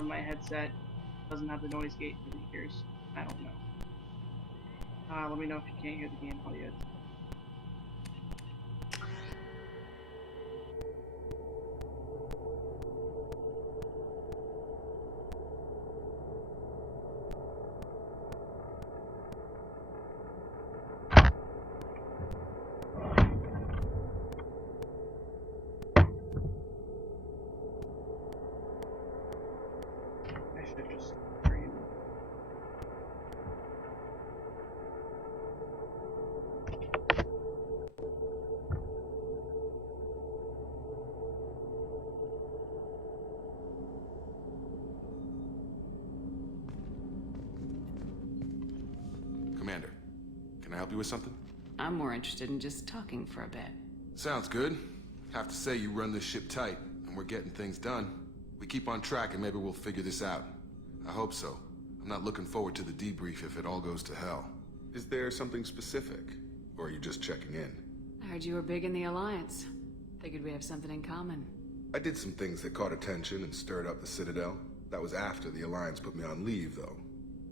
from my headset doesn't have the noise gate features. I don't know. Let me know if you can't hear the game audio. I should just stream. Commander, can I help you with something? I'm more interested in just talking for a bit. Sounds good. Have to say you run this ship tight, and we're getting things done. We keep on track and maybe we'll figure this out. I hope so. I'm not looking forward to the debrief if it all goes to hell. Is there something specific? Or are you just checking in? I heard you were big in the Alliance. Figured we have something in common. I did some things that caught attention and stirred up the Citadel. That was after the Alliance put me on leave, though.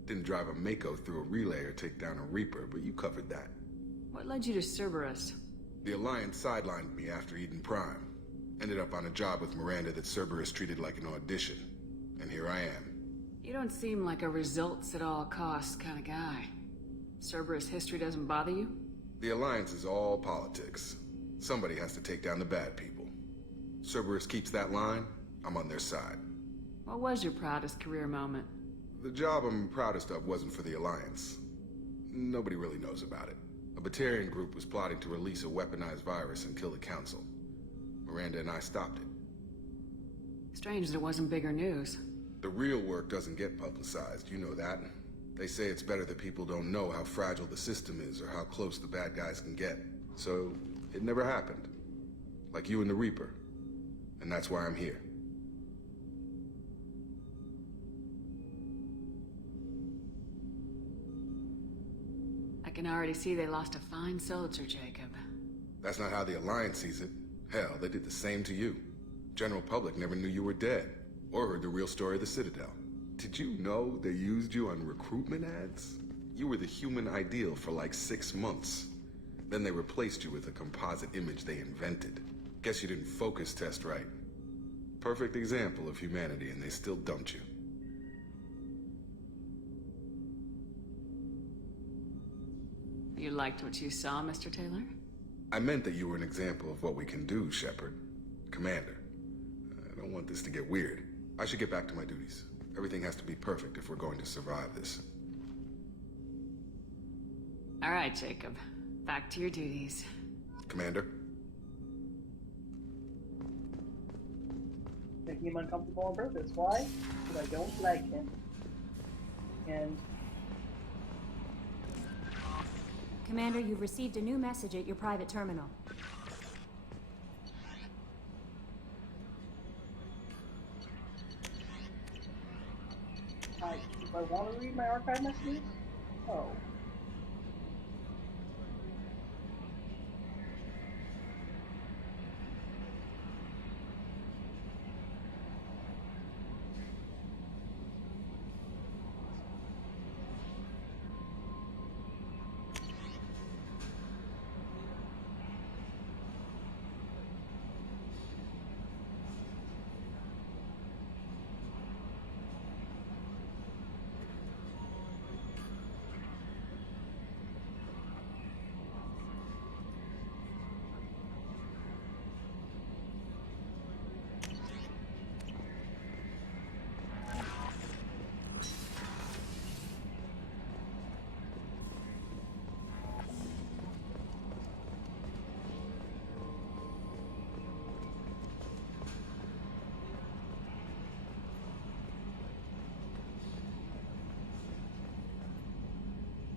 Didn't drive a Mako through a relay or take down a Reaper, but you covered that. What led you to Cerberus? The Alliance sidelined me after Eden Prime. Ended up on a job with Miranda that Cerberus treated like an audition. And here I am. You don't seem like a results at all costs kind of guy. Cerberus history doesn't bother you? The Alliance is all politics. Somebody has to take down the bad people. Cerberus keeps that line, I'm on their side. What was your proudest career moment? The job I'm proudest of wasn't for the Alliance. Nobody really knows about it. A Batarian group was plotting to release a weaponized virus and kill the Council. Miranda and I stopped it. Strange that it wasn't bigger news. The real work doesn't get publicized, you know that. They say it's better that people don't know how fragile the system is or how close the bad guys can get. So, it never happened. Like you and the Reaper. And that's why I'm here. I can already see they lost a fine soldier, Jacob. That's not how the Alliance sees it. Hell, they did the same to you. General public never knew you were dead, or heard the real story of the Citadel. Did you know they used you on recruitment ads? You were the human ideal for like 6 months. Then they replaced you with a composite image they invented. Guess you didn't focus test right. Perfect example of humanity, and they still dumped you. You liked what you saw, Mr. Taylor? I meant that you were an example of what we can do, Shepard. Commander. I don't want this to get weird. I should get back to my duties. Everything has to be perfect if we're going to survive this. All right, Jacob. Back to your duties. Commander? Making him uncomfortable on purpose. Why? Because I don't like him. And Commander, you've received a new message at your private terminal. if I want to read my archive messages? Oh.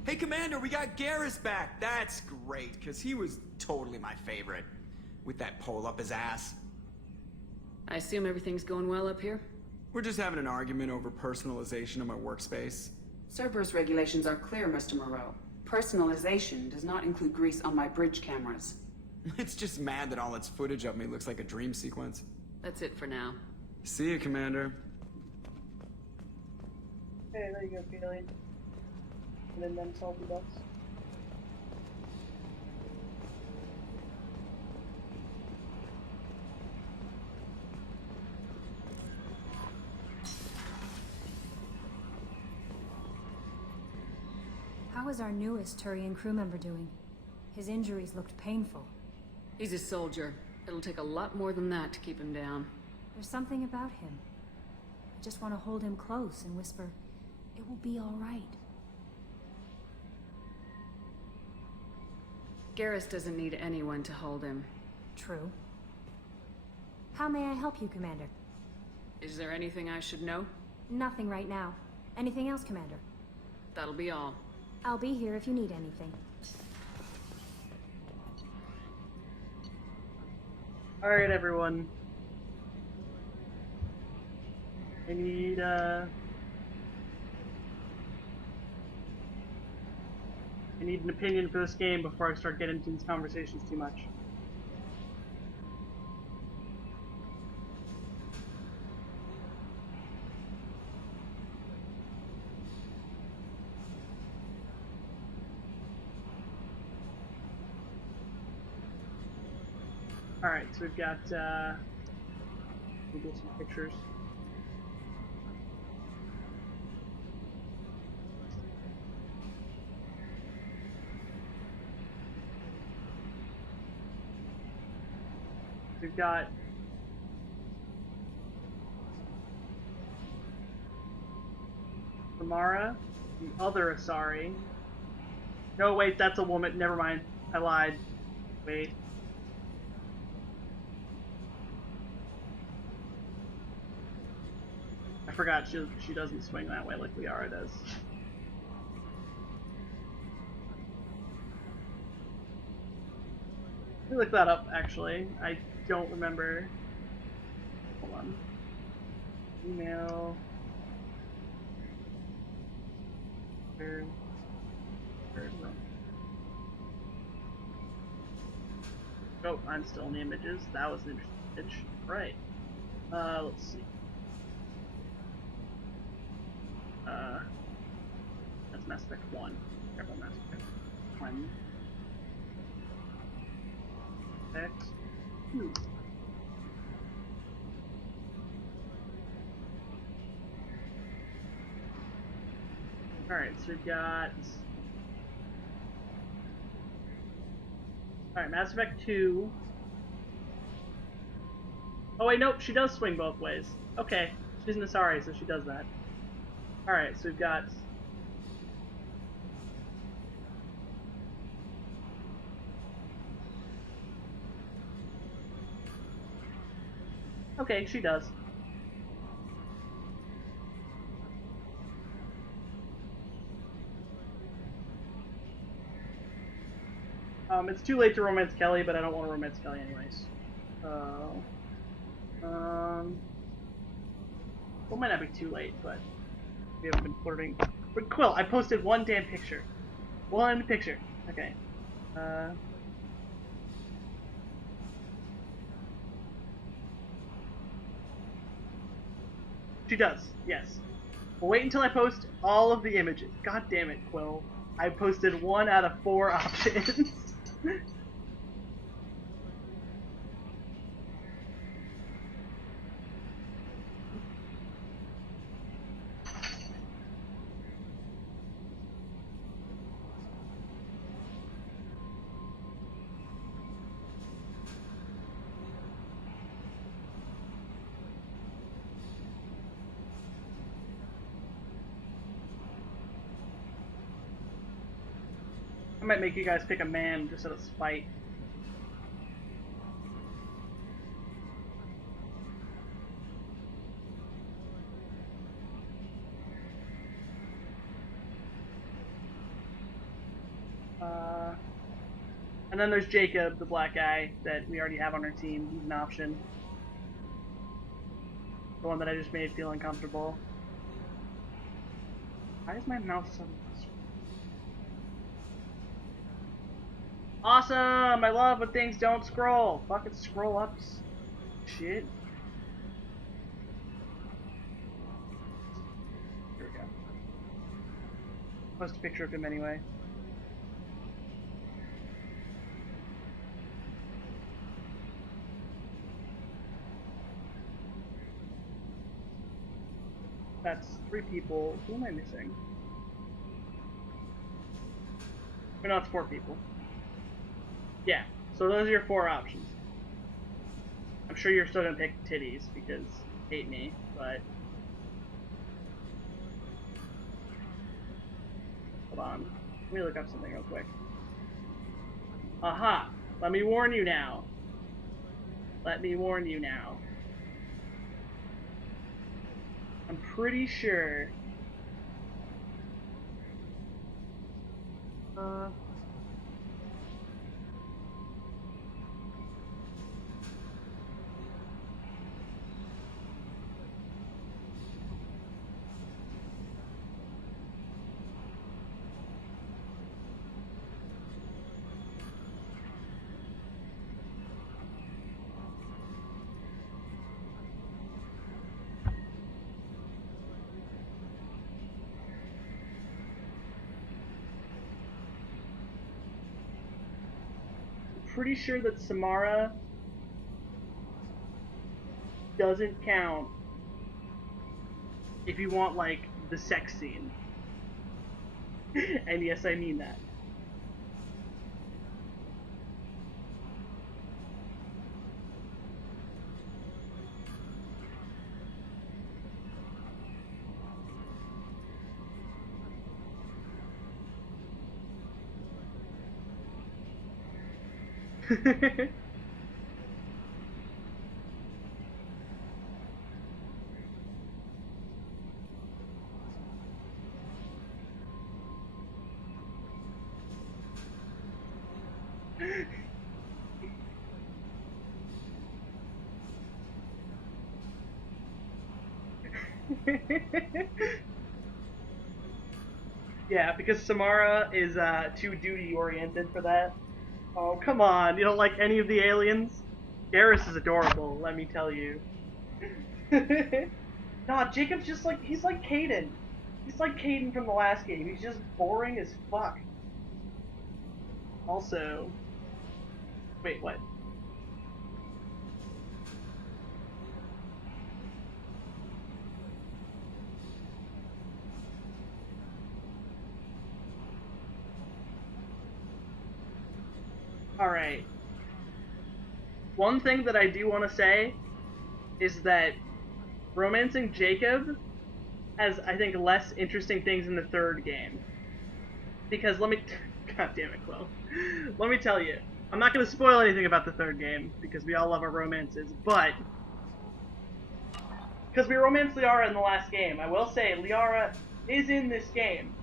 Hey, Commander, we got Garrus back. That's great, because he was totally my favorite. With that pole up his ass. I assume everything's going well up here? We're just having an argument over personalization of my workspace. Cerberus regulations are clear, Mr. Moreau. Personalization does not include grease on my bridge cameras. It's just mad that all its footage of me looks like a dream sequence. That's it for now. See you, Commander. Okay, there you go, Kaylee. And then them salty ducks. How is our newest Turian crew member doing? His injuries looked painful. He's a soldier. It'll take a lot more than that to keep him down. There's something about him. I just want to hold him close and whisper, "It will be all right." Garrus doesn't need anyone to hold him. True. How may I help you, Commander? Is there anything I should know? Nothing right now. Anything else, Commander? That'll be all. I'll be here if you need anything. Alright, everyone. I need an opinion for this game before I start getting into these conversations too much. Alright, so we've got, we'll get some pictures. We've got Samara, the other Asari. No, wait, that's a woman. Never mind. I lied. Wait. I forgot she doesn't swing that way like Liara does. Let me look that up, actually. I don't remember. Hold on. Email. Where? Oh, I'm still in the images. That was an interesting image. Right. Let's see. That's Mass Effect 1. Careful, Mass Effect 1. X. Alright, so we've got... Alright, Mass Effect 2. Oh wait, nope, she does swing both ways. Okay, she's an Asari, so she does that. Alright, so we've got... Okay, she does. It's too late to romance Kelly, but I don't want to romance Kelly anyways. Well, it might not be too late, but we haven't been flirting. But Quill, I posted one damn picture. One picture. Okay. She does, yes. Well, wait until I post all of the images. God damn it, Quill. I posted 1 out of 4 options. I might make you guys pick a man just out of spite. And then there's Jacob, the black guy that we already have on our team. He's an option. The one that I just made feel uncomfortable. Why is my mouse so... Awesome! I love when things don't scroll. Fucking scroll ups. Shit. Here we go. post a picture of him anyway. That's 3 people. Who am I missing? Or no, it's 4 people. Yeah, so those are your 4 options. I'm sure you're still gonna pick titties because hate me, but hold on. Let me look up something real quick. Aha! Let me warn you now. Let me warn you now. I'm pretty sure. Pretty sure that Samara doesn't count if you want, like, the sex scene. And yes, I mean that. Yeah, because Samara is too duty oriented for that. Oh, come on, you don't like any of the aliens? Garrus is adorable, let me tell you. Nah, Jacob's just like, he's like Caden. He's like Caden from the last game. He's just boring as fuck. Also, wait, what? Alright. One thing that I do want to say is that romancing Jacob has, I think, less interesting things in the 3rd game. Because God damn it, Chloe. Let me tell you. I'm not going to spoil anything about the 3rd game, because we all love our romances, but because we romanced Liara in the last game, I will say Liara is in this game.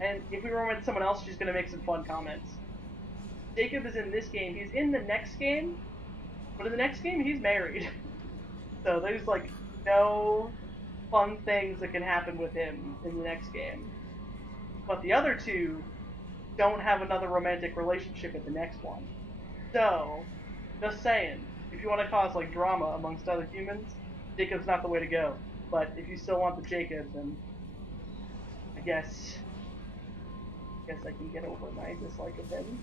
And if we romance someone else, she's going to make some fun comments. Jacob is in this game. He's in the next game, but in the next game, he's married. So there's, like, no fun things that can happen with him in the next game. But the other 2 don't have another romantic relationship in the next one. So, just saying, if you want to cause, like, drama amongst other humans, Jacob's not the way to go. But if you still want the Jacob, then I guess I can get over my dislike of him.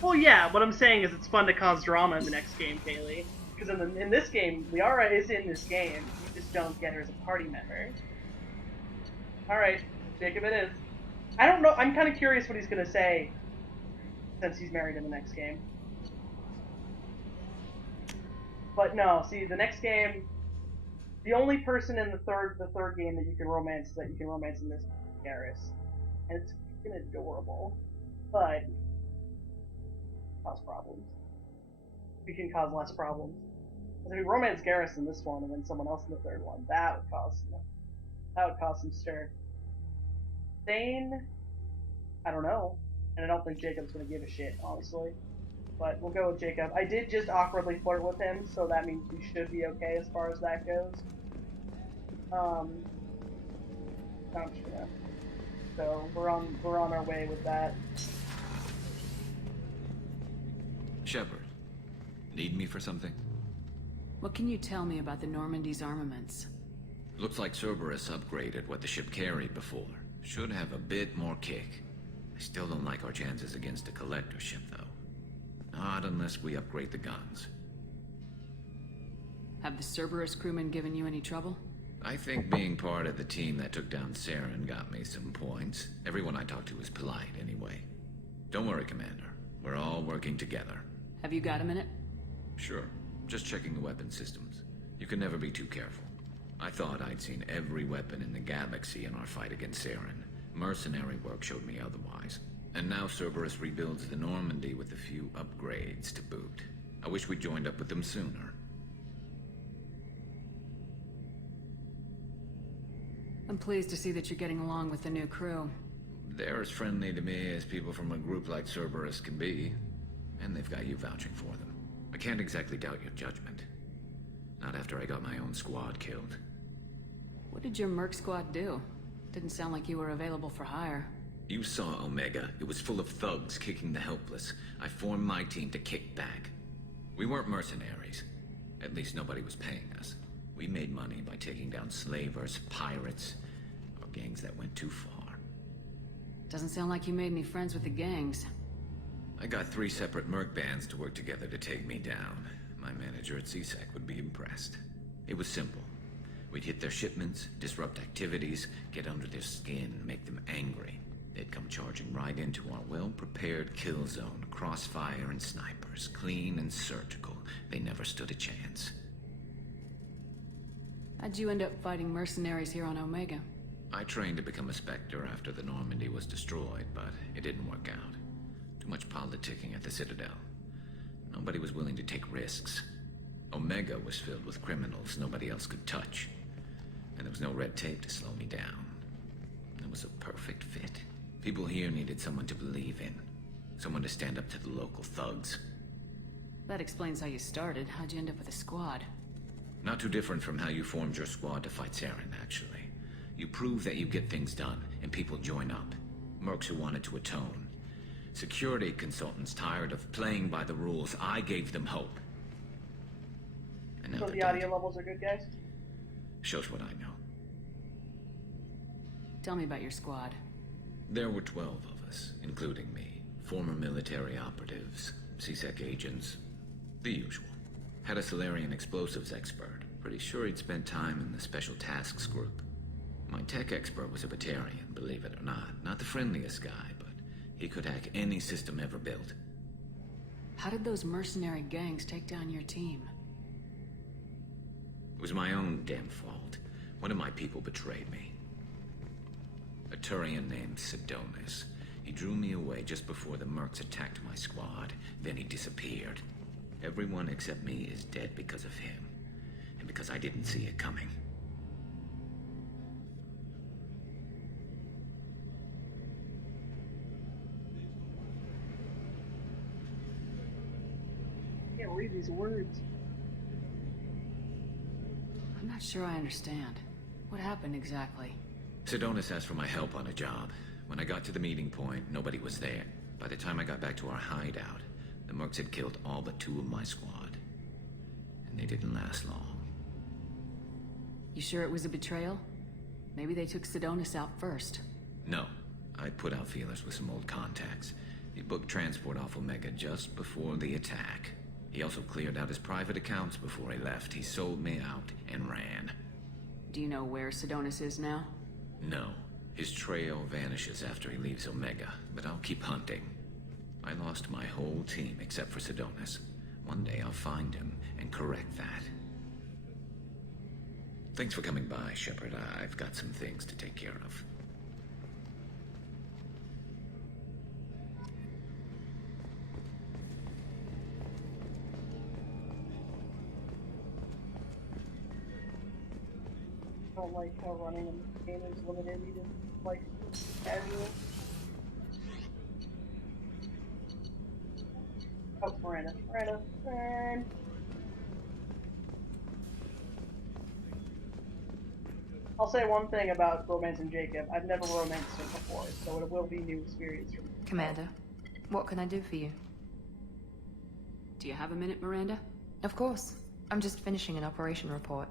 Well, yeah, what I'm saying is it's fun to cause drama in the next game, Kaylee. Because in this game, Liara is in this game. You just don't get her as a party member. Alright, Jacob it is. I don't know, I'm kind of curious what he's going to say since he's married in the next game. But no, see, the next game, the only person in the third game that you can romance in this is Garrus. And it's fucking adorable. But cause problems. We can cause less problems. Because if we romance Garrus in this one and then someone else in the 3rd one, that would cause some stir. Thane, I don't know. And I don't think Jacob's gonna give a shit, honestly. But we'll go with Jacob. I did just awkwardly flirt with him, so that means we should be okay as far as that goes. I'm just gonna so we're on our way with that. Shepard, need me for something? What can you tell me about the Normandy's armaments? Looks like Cerberus upgraded what the ship carried before. Should have a bit more kick. I still don't like our chances against a collector ship, though. Not unless we upgrade the guns. Have the Cerberus crewmen given you any trouble? I think being part of the team that took down Saren got me some points. Everyone I talked to was polite, anyway. Don't worry, Commander. We're all working together. Have you got a minute? Sure. Just checking the weapon systems. You can never be too careful. I thought I'd seen every weapon in the galaxy in our fight against Saren. Mercenary work showed me otherwise. And now Cerberus rebuilds the Normandy with a few upgrades to boot. I wish we'd joined up with them sooner. I'm pleased to see that you're getting along with the new crew. They're as friendly to me as people from a group like Cerberus can be. And they've got you vouching for them. I can't exactly doubt your judgment. Not after I got my own squad killed. What did your Merc squad do? Didn't sound like you were available for hire. You saw Omega. It was full of thugs kicking the helpless. I formed my team to kick back. We weren't mercenaries. At least nobody was paying us. We made money by taking down slavers, pirates, or gangs that went too far. Doesn't sound like you made any friends with the gangs. I got 3 separate merc bands to work together to take me down. My manager at CSEC would be impressed. It was simple. We'd hit their shipments, disrupt activities, get under their skin, make them angry. They'd come charging right into our well-prepared kill zone, crossfire and snipers, clean and surgical. They never stood a chance. How'd you end up fighting mercenaries here on Omega? I trained to become a Spectre after the Normandy was destroyed, but it didn't work out. Too much politicking at the Citadel. Nobody was willing to take risks. Omega was filled with criminals nobody else could touch. And there was no red tape to slow me down. It was a perfect fit. People here needed someone to believe in. Someone to stand up to the local thugs. That explains how you started. How'd you end up with a squad? Not too different from how you formed your squad to fight Saren, actually. You prove that you get things done, and people join up. Mercs who wanted to atone. Security consultants tired of playing by the rules. I gave them hope. And now So they're the dead. audio levels are good, guys? Shows what I know. Tell me about your squad. There were 12 of us, including me. Former military operatives, CSEC agents, the usual. Had a Solarian explosives expert. Pretty sure he'd spent time in the Special Tasks Group. My tech expert was a Batarian, believe it or not. Not the friendliest guy, but he could hack any system ever built. How did those mercenary gangs take down your team? It was my own damn fault. One of my people betrayed me. A Turian named Sidonis. He drew me away just before the Mercs attacked my squad. Then he disappeared. Everyone except me is dead because of him. And because I didn't see it coming. I can't read these words. I'm not sure I understand. What happened exactly? Sidonis asked for my help on a job. When I got to the meeting point, nobody was there. By the time I got back to our hideout, the Mercs had killed all but 2 of my squad. And they didn't last long. You sure it was a betrayal? Maybe they took Sidonis out first. No. I put out feelers with some old contacts. He booked transport off Omega just before the attack. He also cleared out his private accounts before he left. He sold me out and ran. Do you know where Sidonis is now? No. His trail vanishes after he leaves Omega, but I'll keep hunting. I lost my whole team except for Sidonis. One day I'll find him and correct that. Thanks for coming by, Shepard. I've got some things to take care of. I don't like how running in this game is limited, even like casual. Oh, Miranda, turn. I'll say one thing about romancing Jacob. I've never romanced him before, so it will be new experience for me. Commander, what can I do for you? Do you have a minute, Miranda? Of course. I'm just finishing an operation report.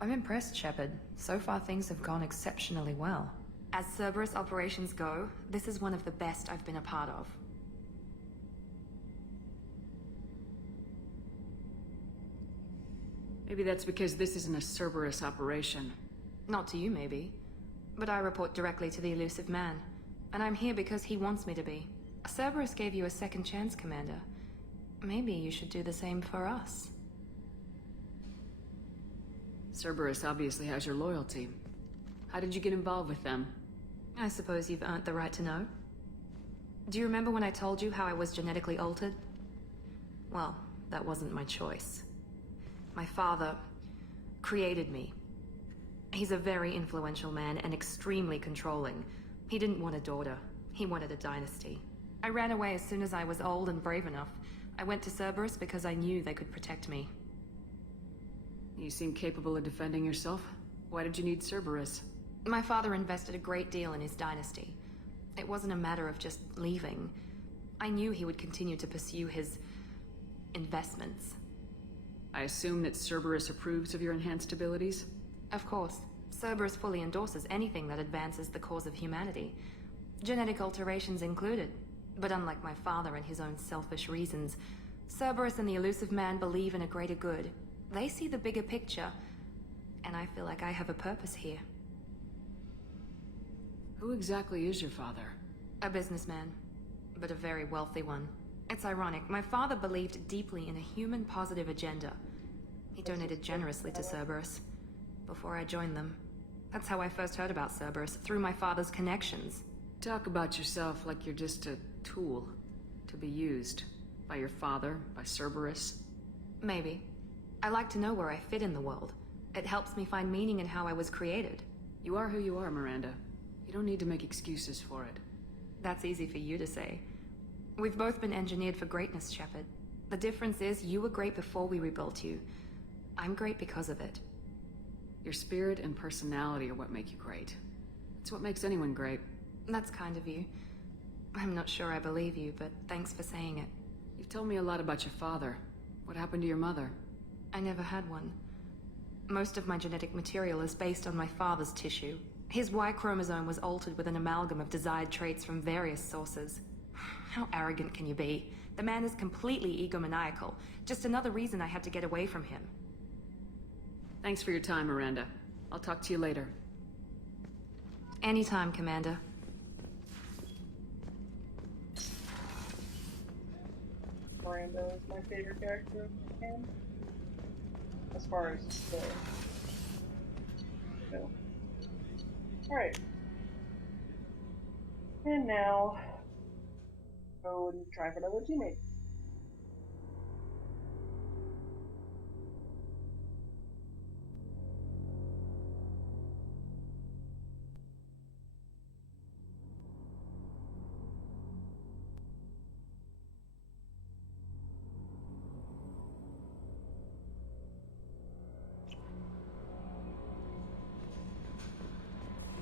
I'm impressed, Shepard. So far things have gone exceptionally well. As Cerberus operations go, this is one of the best I've been a part of. Maybe that's because this isn't a Cerberus operation. Not to you, maybe. But I report directly to the Elusive Man. And I'm here because he wants me to be. Cerberus gave you a second chance, Commander. Maybe you should do the same for us. Cerberus obviously has your loyalty. How did you get involved with them? I suppose you've earned the right to know. Do you remember when I told you how I was genetically altered? Well, that wasn't my choice. My father created me. He's a very influential man and extremely controlling. He didn't want a daughter. He wanted a dynasty. I ran away as soon as I was old and brave enough. I went to Cerberus because I knew they could protect me. You seem capable of defending yourself. Why did you need Cerberus? My father invested a great deal in his dynasty. It wasn't a matter of just leaving. I knew he would continue to pursue his investments. I assume that Cerberus approves of your enhanced abilities? Of course. Cerberus fully endorses anything that advances the cause of humanity. Genetic alterations included. But unlike my father and his own selfish reasons, Cerberus and the Elusive Man believe in a greater good. They see the bigger picture, and I feel like I have a purpose here. Who exactly is your father? A businessman, but a very wealthy one. It's ironic, my father believed deeply in a human-positive agenda. He donated generously to Cerberus before I joined them. That's how I first heard about Cerberus, through my father's connections. Talk about yourself like you're just a tool to be used by your father, by Cerberus. Maybe. I like to know where I fit in the world. It helps me find meaning in how I was created. You are who you are, Miranda. You don't need to make excuses for it. That's easy for you to say. We've both been engineered for greatness, Shepard. The difference is you were great before we rebuilt you. I'm great because of it. Your spirit and personality are what make you great. It's what makes anyone great. That's kind of you. I'm not sure I believe you, but thanks for saying it. You've told me a lot about your father. What happened to your mother? I never had one. Most of my genetic material is based on my father's tissue. His Y chromosome was altered with an amalgam of desired traits from various sources. How arrogant can you be? The man is completely egomaniacal. Just another reason I had to get away from him. Thanks for your time, Miranda. I'll talk to you later. Anytime, Commander. Miranda is my favorite character of the game. As far as the... No. Alright. And now... go and try for another teammate.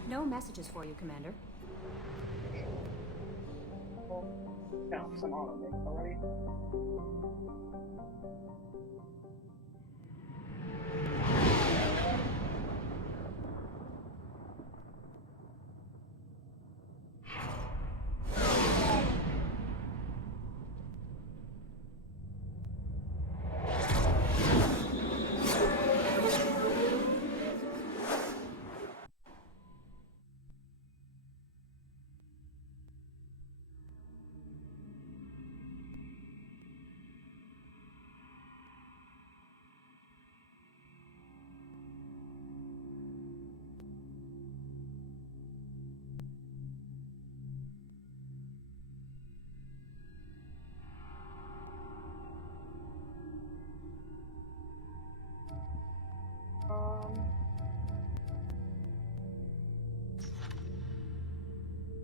No messages for you, Commander. No, some on it already.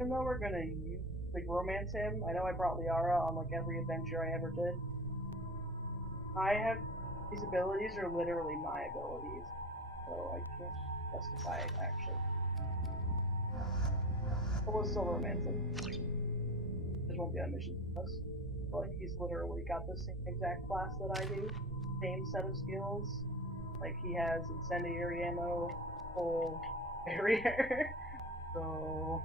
Even though we're gonna like romance him, I know I brought Liara on like every adventure I ever did. These abilities are literally my abilities, so I can't justify it, actually. But we'll still romance him. This won't be on mission with us. But he's literally got the same exact class that I do. Same set of skills. Like, he has incendiary ammo, full barrier. So...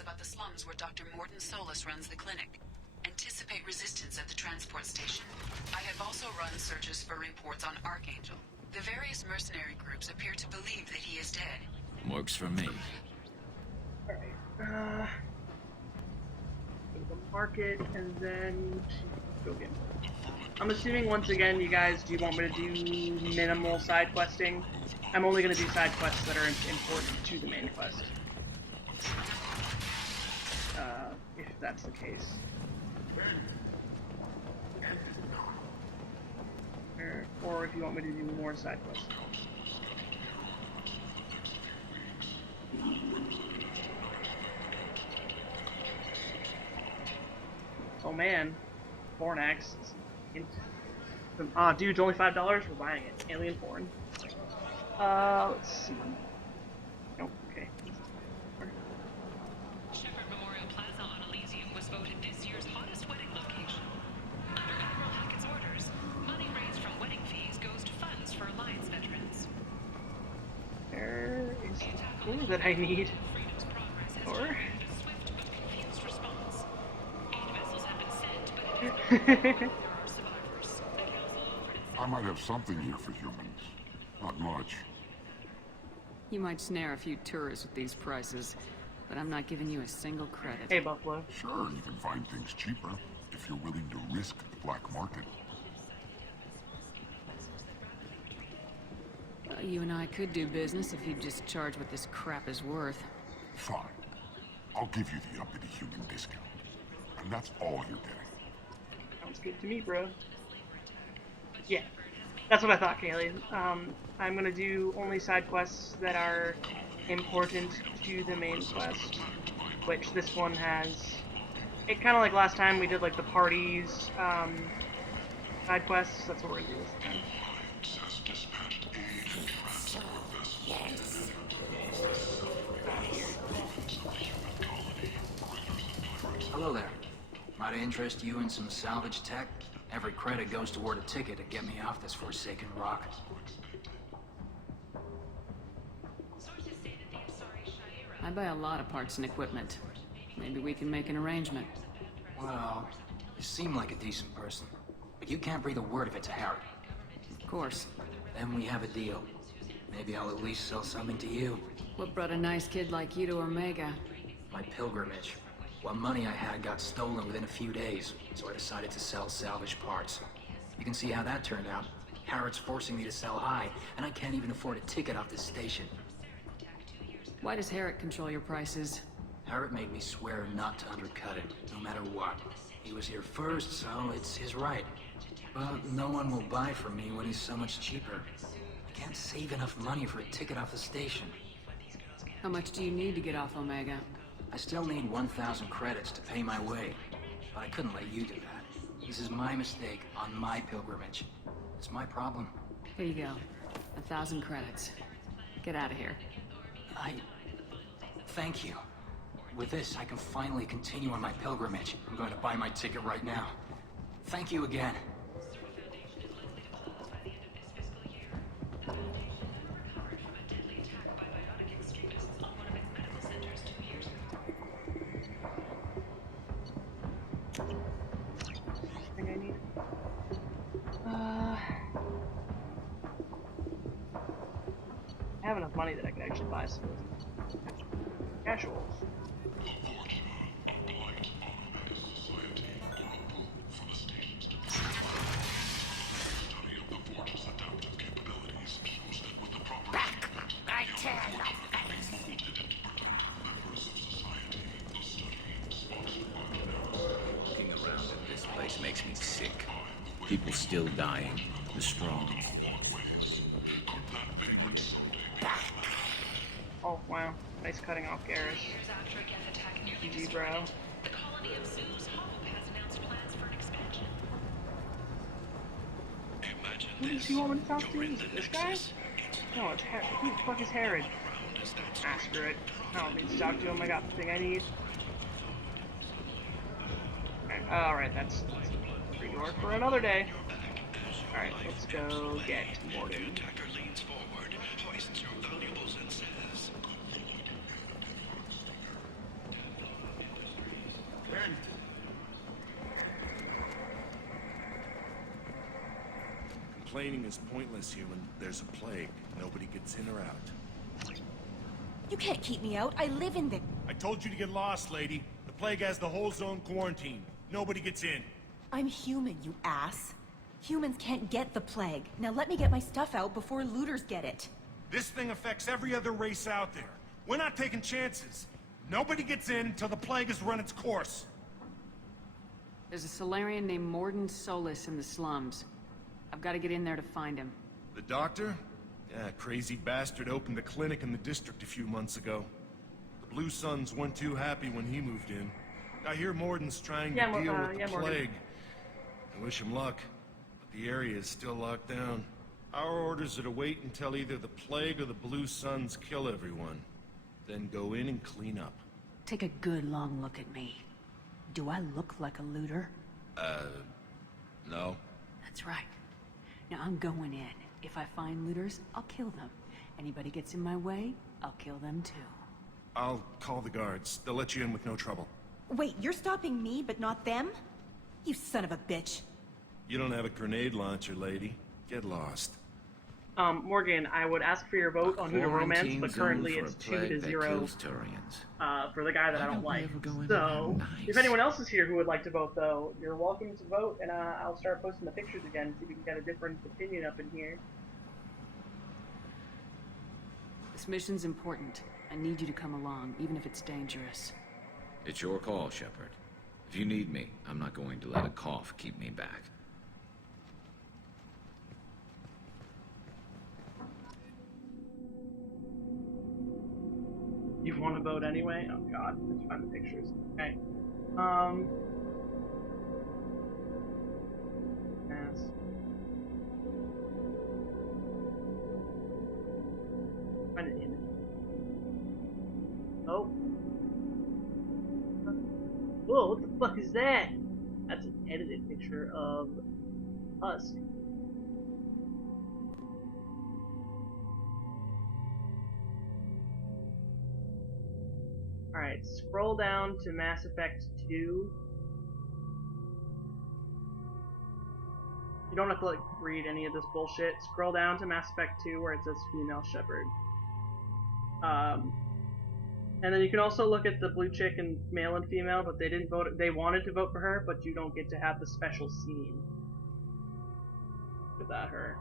about the slums where Dr. Morton Solus runs the clinic. Anticipate resistance at the transport station. I have also run searches for reports on Archangel. The various mercenary groups appear to believe that he is dead. Works for me. Alright, go to the market, and then go get more. I'm assuming, once again, you guys do want me to do minimal side questing. I'm only going to do side quests that are important to the main quest. If that's the case. Or if you want me to do more side quests. Oh man, Fornax. Dude, it's only $5. We're buying it. Alien Foreign. Let's see. Nope. Okay. Shepherd Memorial Plaza on Elysium was voted this year's hottest wedding location. Under Admiral Hackett's orders, money raised from wedding fees goes to funds for Alliance veterans. There is the clue that I need. Freedom's progress has Or? generated a swift but confused response. 8 vessels have been sent, but there are survivors. The council offered its I might have something here for humans. Not much. You might snare a few tourists with these prices, but I'm not giving you a single credit. Hey, Buffalo. Sure, you can find things cheaper if you're willing to risk the black market. You and I could do business if you'd just charge what this crap is worth. Fine. I'll give you the uppity human discount. And that's all you're getting. Sounds good to me, bro. Yeah, that's what I thought, Kaylee. I'm gonna do only side quests that are important to the main quest, which this one has. It kind of like last time we did like the parties side quests. That's what we're gonna do this time. Hello there. Might I interest you in some salvage tech? Every credit goes toward a ticket to get me off this forsaken rock. I buy a lot of parts and equipment. Maybe we can make an arrangement. Well, you seem like a decent person, but you can't breathe a word of it to Harry. Of course. Then we have a deal. Maybe I'll at least sell something to you. What brought a nice kid like you to Omega? My pilgrimage. What money I had got stolen within a few days, so I decided to sell salvage parts. You can see how that turned out. Harrod's forcing me to sell high, and I can't even afford a ticket off this station. Why does Herrick control your prices? Harrod made me swear not to undercut it, no matter what. He was here first, so it's his right. But no one will buy from me when he's so much cheaper. I can't save enough money for a ticket off the station. How much do you need to get off Omega? I still need 1,000 credits to pay my way, but I couldn't let you do that. This is my mistake on my pilgrimage. It's my problem. Here you go. 1,000 credits. Get out of here. Thank you. With this, I can finally continue on my pilgrimage. I'm going to buy my ticket right now. Thank you again. money that I could actually buy some casuals. Looking around at this place makes me sick. People still dying. The strong. Oh, wow. Nice cutting off Garrus. Years after a Geth attack nearly GG, bro. destroyed, the colony of Zeus Hope has announced plans for an expansion. Who does he want me to talk to? Is it this guy? No, it's Herod. Who the fuck is Herod? Ah, screw it. I don't need to talk to him. I got the thing I need. Alright, that's a free door for another day. Alright, let's go get Morgan. Complaining is pointless here when there's a plague. Nobody gets in or out. You can't keep me out. I live in there. I told you to get lost, lady. The plague has the whole zone quarantined. Nobody gets in. I'm human, you ass. Humans can't get the plague. Now let me get my stuff out before looters get it. This thing affects every other race out there. We're not taking chances. Nobody gets in until the plague has run its course. There's a Solarian named Morden Solis in the slums. I've got to get in there to find him. The doctor? Yeah, crazy bastard opened a clinic in the district a few months ago. The Blue Suns weren't too happy when he moved in. I hear Morden's trying to deal with the plague. I wish him luck, but the area is still locked down. Our orders are to wait until either the plague or the Blue Suns kill everyone. Then go in and clean up. Take a good long look at me. Do I look like a looter? No. That's right. Now I'm going in. If I find looters, I'll kill them. Anybody gets in my way, I'll kill them too. I'll call the guards. They'll let you in with no trouble. Wait, you're stopping me, but not them? You son of a bitch. You don't have a grenade launcher, lady. Get lost. Morgan, I would ask for your vote on who to romance, Quarantine but zone currently for a it's plague 2 to that 0 kills Turians. for the guy that I don't don't like. ever go in So, there. if Nice. anyone else is here who would like to vote, though, you're welcome to vote, and I'll start posting the pictures again, see if we can get a different opinion up in here. This mission's important. I need you to come along, even if it's dangerous. It's your call, Shepard. If you need me, I'm not going to let a cough keep me back. You want to vote anyway? Oh god, let's find the pictures. Okay. Yes. Find an image. Oh. Whoa, what the fuck is that? That's an edited picture of Husk. Alright, scroll down to Mass Effect 2. You don't have to, like, read any of this bullshit. Scroll down to Mass Effect 2 where it says female Shepard. And then you can also look at the blue chick and male and female, but they didn't vote. They wanted to vote for her, but you don't get to have the special scene without her.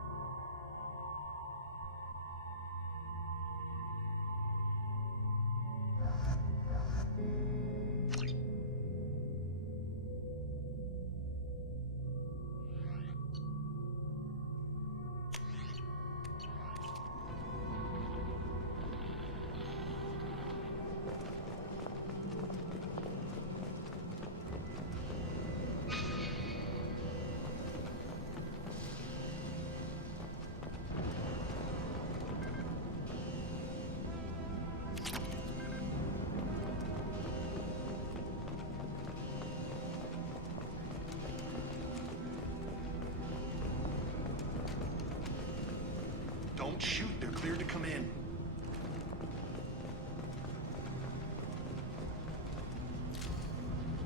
Don't shoot. They're cleared to come in.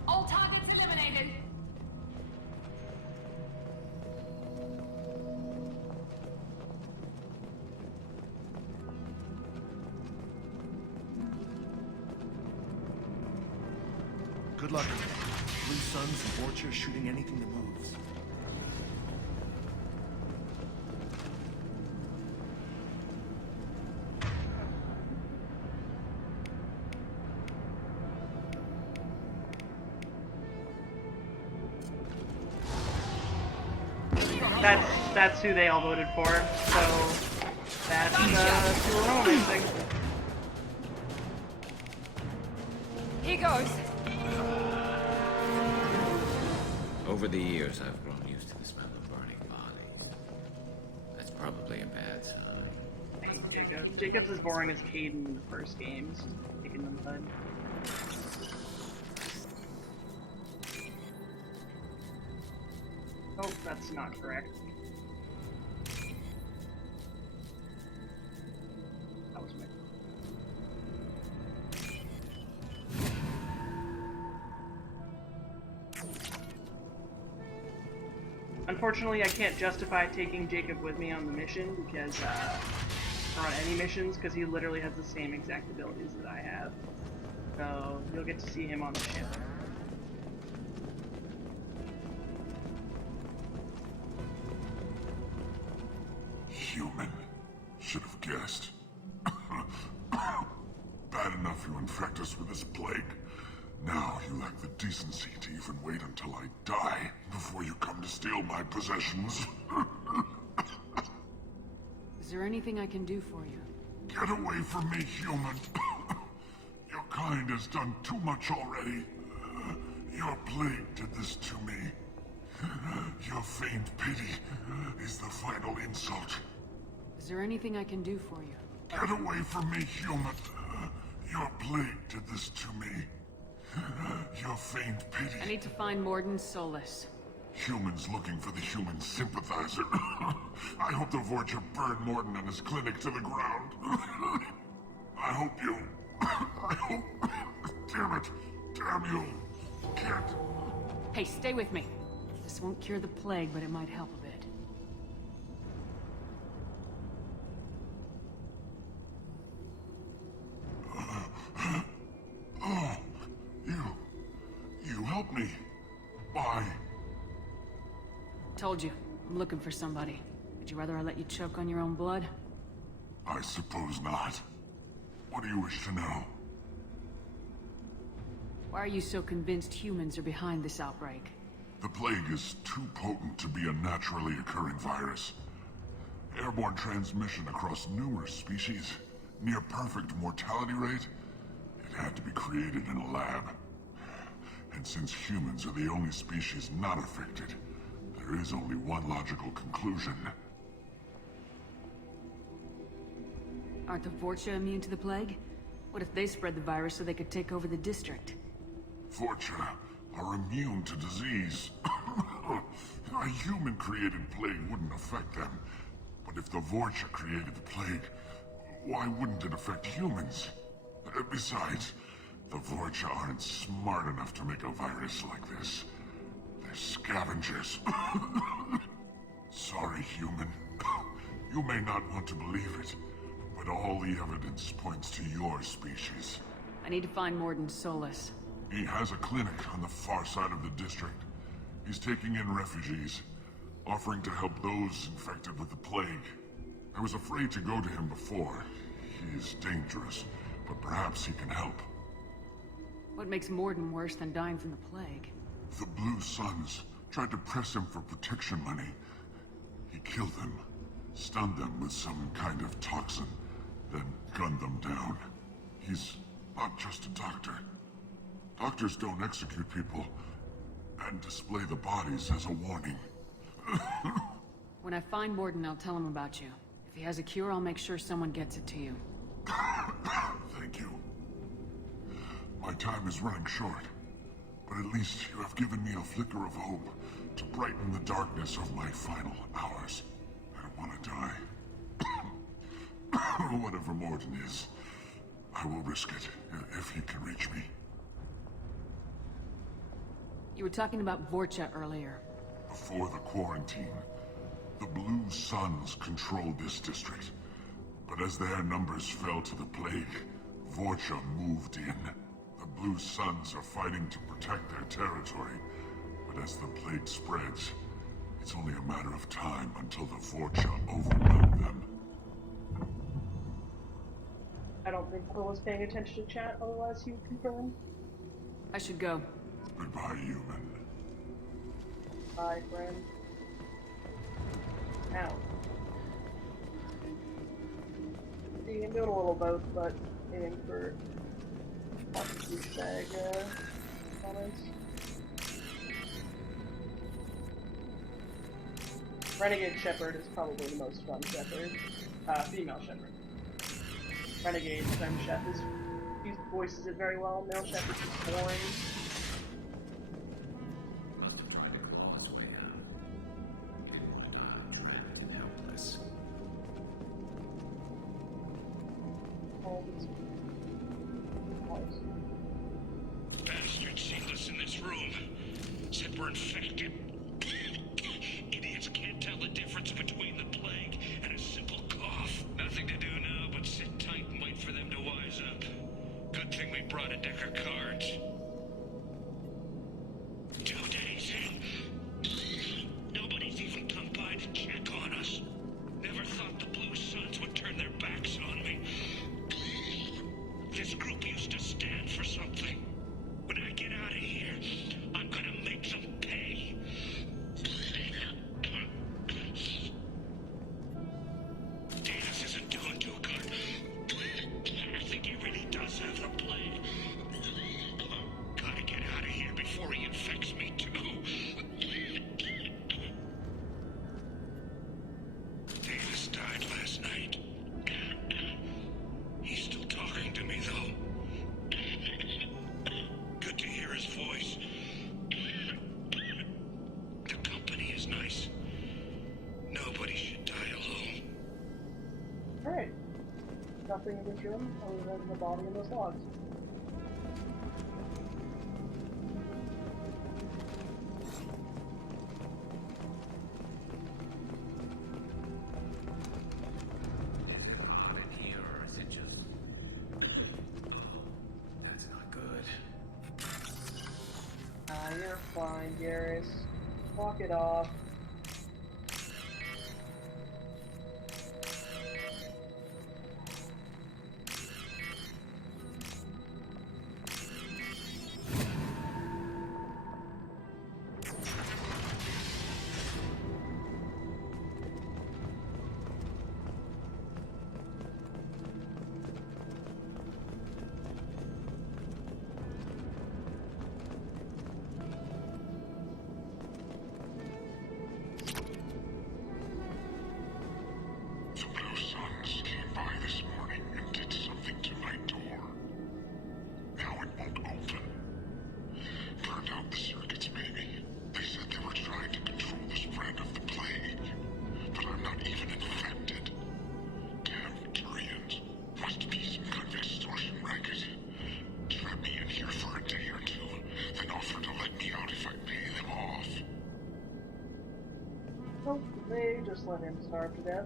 All targets eliminated! Good luck. Blue Suns and Vorcha shooting anything that moves. That's who they all voted for, so that's who we're all missing. Here goes. Over the years, I've grown used to the smell of burning bodies. That's probably a bad sign. I hate Jacobs. Jacobs is boring as Caden in the first game. He's just kicking them bud. Oh, that's not correct. That was me. Unfortunately, I can't justify taking Jacob with me on the mission because, or on any missions, because he literally has the same exact abilities that I have. So, you'll get to see him on the ship. Human. Should have guessed. Bad enough you infect us with this plague. Now you lack the decency to even wait until I die before you come to steal my possessions. Is there anything I can do for you? Get away from me, human. Your kind has done too much already. Your plague did this to me. Your feigned pity is the final insult. Is there anything I can do for you? Get away from me, human. Your plague did this to me. Your feigned pity. I need to find Mordin Solus. Humans looking for the human sympathizer. I hope the Vorcha burn Mordin and his clinic to the ground. I hope you... I hope... Damn it. Damn you. Can't... Hey, stay with me. This won't cure the plague, but it might help a bit. Oh, you helped me. Why? Told you, I'm looking for somebody. Would you rather I let you choke on your own blood? I suppose not. What do you wish to know? Why are you so convinced humans are behind this outbreak? The plague is too potent to be a naturally occurring virus. Airborne transmission across numerous species, near perfect mortality rate. It had to be created in a lab. And since humans are the only species not affected, there is only one logical conclusion. Aren't the Vorcha immune to the plague? What if they spread the virus so they could take over the district? Vorcha are immune to disease. A human-created plague wouldn't affect them. But if the Vorcha created the plague, why wouldn't it affect humans? Besides, the Vorcha aren't smart enough to make a virus like this. They're scavengers. Sorry, human. You may not want to believe it, but all the evidence points to your species. I need to find Mordin Solus. He has a clinic on the far side of the district. He's taking in refugees, offering to help those infected with the plague. I was afraid to go to him before. He is dangerous, but perhaps he can help. What makes Mordin worse than dying from the plague? The Blue Suns tried to press him for protection money. He killed them, stunned them with some kind of toxin, then gunned them down. He's not just a doctor. Doctors don't execute people and display the bodies as a warning. When I find Mordin, I'll tell him about you. If he has a cure, I'll make sure someone gets it to you. Thank you. My time is running short, but at least you have given me a flicker of hope to brighten the darkness of my final hours. I don't want to die. Whatever Mordin is, I will risk it if he can reach me. You were talking about Vorcha earlier. Before the quarantine, the Blue Suns controlled this district. But as their numbers fell to the plague, Vorcha moved in. The Blue Suns are fighting to protect their territory, but as the plague spreads, it's only a matter of time until the Vorcha overwhelm them. I don't think Quill was paying attention to chat, otherwise he would confirm. I should go. Goodbye, human. Bye, friend. Ow. You can do it a little both, but aiming for lots of douchebag comments. Renegade Shepherd is probably the most fun Shepherd. Female Shepherd. Renegade Femme Chef he voices it very well. Male Shepherd's just boring. Must have tried to claw his way out. He didn't want to die trapped and helpless. All these Bastards sealed us in this room. Said we're infected. Idiots can't tell the difference between the plague and a simple cough. Nothing to do now but sit tight and wait for them to wise up. Good thing we brought a deck of cards. 2 days in. Nobody's even come by to check on us. Never thought the Blue Suns would turn their backs on me. This group used to stand for something. When I get out of here, I'm gonna make them pay. Davis isn't doing too good. I think he really does have the plague. Gotta get out of here before he infects me too. Davis died last night. He's still talking to me though. Good to hear his voice. The company is nice. Nobody should die alone. Alright. Nothing in this room other than the body and those logs. Is it hot in here, or is it just... Oh, that's not good. You're fine, Garrus. Walk it off. The Blue Suns came by this morning and did something to my door. Now it won't open. Burned out the circuits, maybe. They said they were trying to control the spread of the plague. But I'm not even infected. Damn Turians. Must be some kind of extortion racket. Trap me in here for a day or two, then offer to let me out if I pay them off. Nope, they just let him starve to death.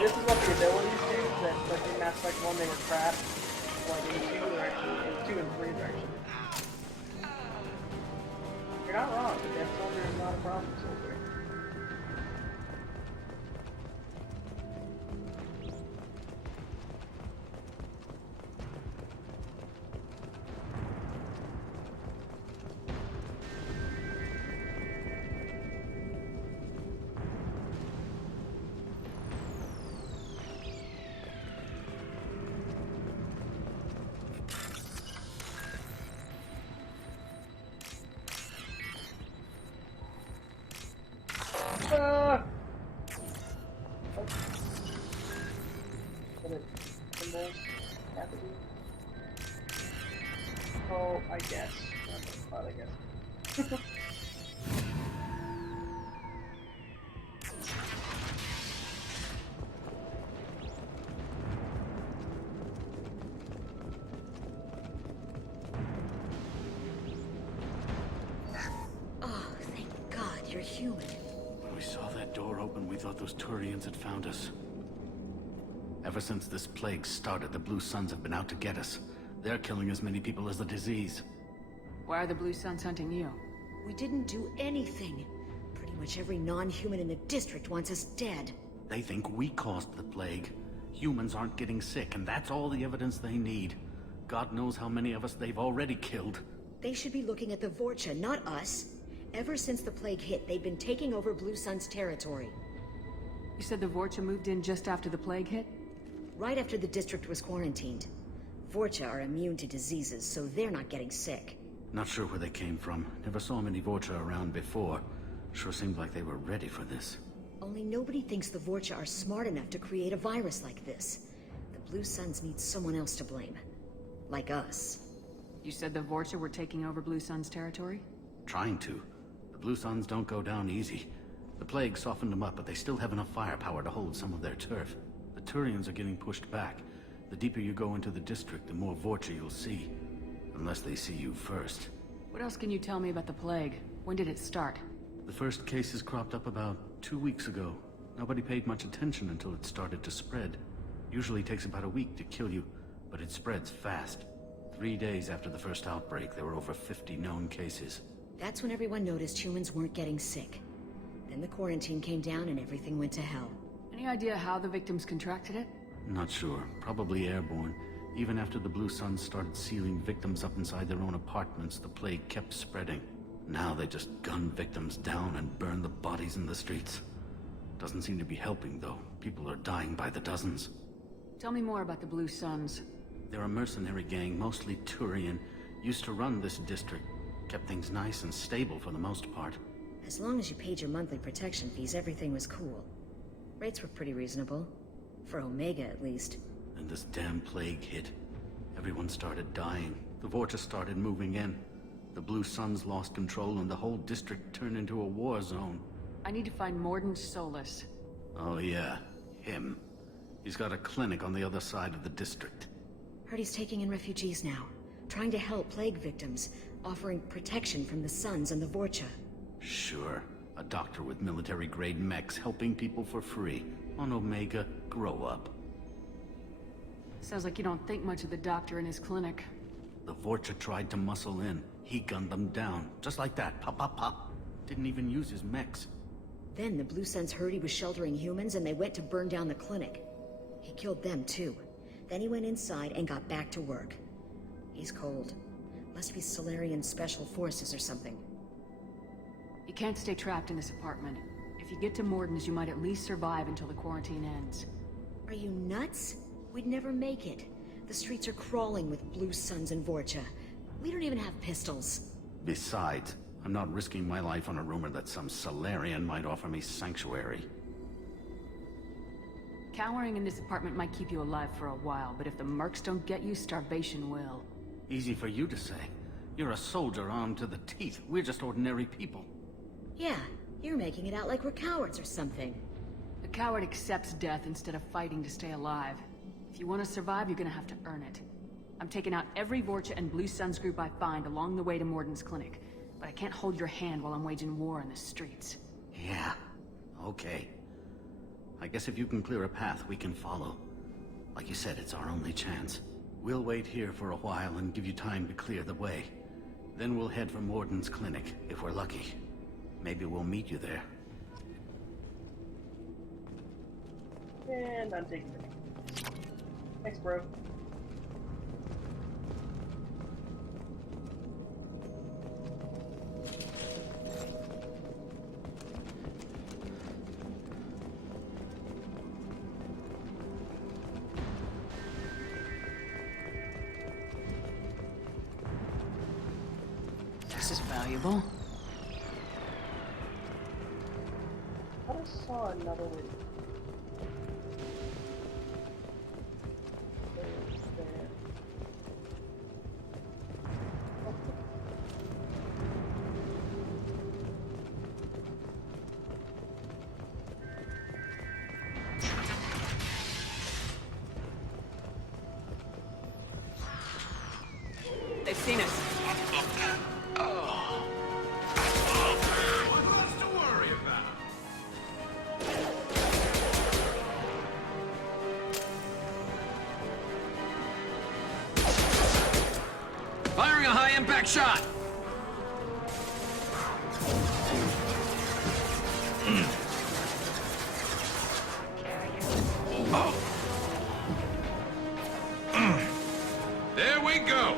this is what the abilities do, that like in Mass Effect 1 they were crap. Like in 2 they're actually, in 2 and 3 they're actually. You're not wrong, the Death Soldier is not a problem soldier. Oh, I guess. I guess. Oh, thank God, you're human. When we saw that door open, we thought those Turians had found us. Ever since this plague started, the Blue Suns have been out to get us. They're killing as many people as the disease. Why are the Blue Suns hunting you? We didn't do anything. Pretty much every non-human in the district wants us dead. They think we caused the plague. Humans aren't getting sick, and that's all the evidence they need. God knows how many of us they've already killed. They should be looking at the Vorcha, not us. Ever since the plague hit, they've been taking over Blue Sun's territory. You said the Vorcha moved in just after the plague hit? Right after the district was quarantined. Vorcha are immune to diseases, so they're not getting sick. Not sure where they came from. Never saw many Vorcha around before. Sure seemed like they were ready for this. Only nobody thinks the Vorcha are smart enough to create a virus like this. The Blue Suns need someone else to blame. Like us. You said the Vorcha were taking over Blue Sun's territory? Trying to. The Blue Suns don't go down easy. The plague softened them up, but they still have enough firepower to hold some of their turf. The Turians are getting pushed back. The deeper you go into the district, the more Vorcha you'll see. Unless they see you first. What else can you tell me about the plague? When did it start? The first cases cropped up about 2 weeks ago. Nobody paid much attention until it started to spread. Usually takes about a week to kill you, but it spreads fast. 3 days after the first outbreak, there were over 50 known cases. That's when everyone noticed humans weren't getting sick. Then the quarantine came down and everything went to hell. Any idea how the victims contracted it? Not sure. Probably airborne. Even after the Blue Suns started sealing victims up inside their own apartments, the plague kept spreading. Now they just gun victims down and burn the bodies in the streets. Doesn't seem to be helping, though. People are dying by the dozens. Tell me more about the Blue Suns. They're a mercenary gang, mostly Turian. Used to run this district. Kept things nice and stable for the most part. As long as you paid your monthly protection fees, everything was cool. Rates were pretty reasonable. For Omega, at least. And this damn plague hit. Everyone started dying. The Vorcha started moving in. The Blue Suns lost control and the whole district turned into a war zone. I need to find Mordin Solus. Oh yeah, him. He's got a clinic on the other side of the district. Heard he's taking in refugees now. Trying to help plague victims. Offering protection from the Suns and the Vorcha. Sure. A doctor with military-grade mechs helping people for free. On Omega, grow up. Sounds like you don't think much of the doctor in his clinic. The Vorcha tried to muscle in. He gunned them down. Just like that. Pop, pop, pop. Didn't even use his mechs. Then the Blue Suns heard he was sheltering humans and they went to burn down the clinic. He killed them too. Then he went inside and got back to work. He's cold. Must be Solarian Special Forces or something. You can't stay trapped in this apartment. If you get to Mordin's, you might at least survive until the quarantine ends. Are you nuts? We'd never make it. The streets are crawling with Blue Suns and Vorcha. We don't even have pistols. Besides, I'm not risking my life on a rumor that some Solarian might offer me sanctuary. Cowering in this apartment might keep you alive for a while, but if the mercs don't get you, starvation will. Easy for you to say. You're a soldier armed to the teeth. We're just ordinary people. Yeah, you're making it out like we're cowards or something. A coward accepts death instead of fighting to stay alive. If you want to survive, you're gonna have to earn it. I'm taking out every Vorcha and Blue Suns group I find along the way to Mordin's clinic. But I can't hold your hand while I'm waging war in the streets. Yeah, okay. I guess if you can clear a path, we can follow. Like you said, it's our only chance. We'll wait here for a while and give you time to clear the way. Then we'll head for Morden's clinic, if we're lucky. Maybe we'll meet you there. And I'm taking it. Thanks, bro. This is valuable. I just saw another one. They've seen us. Firing a high-impact shot! There we go!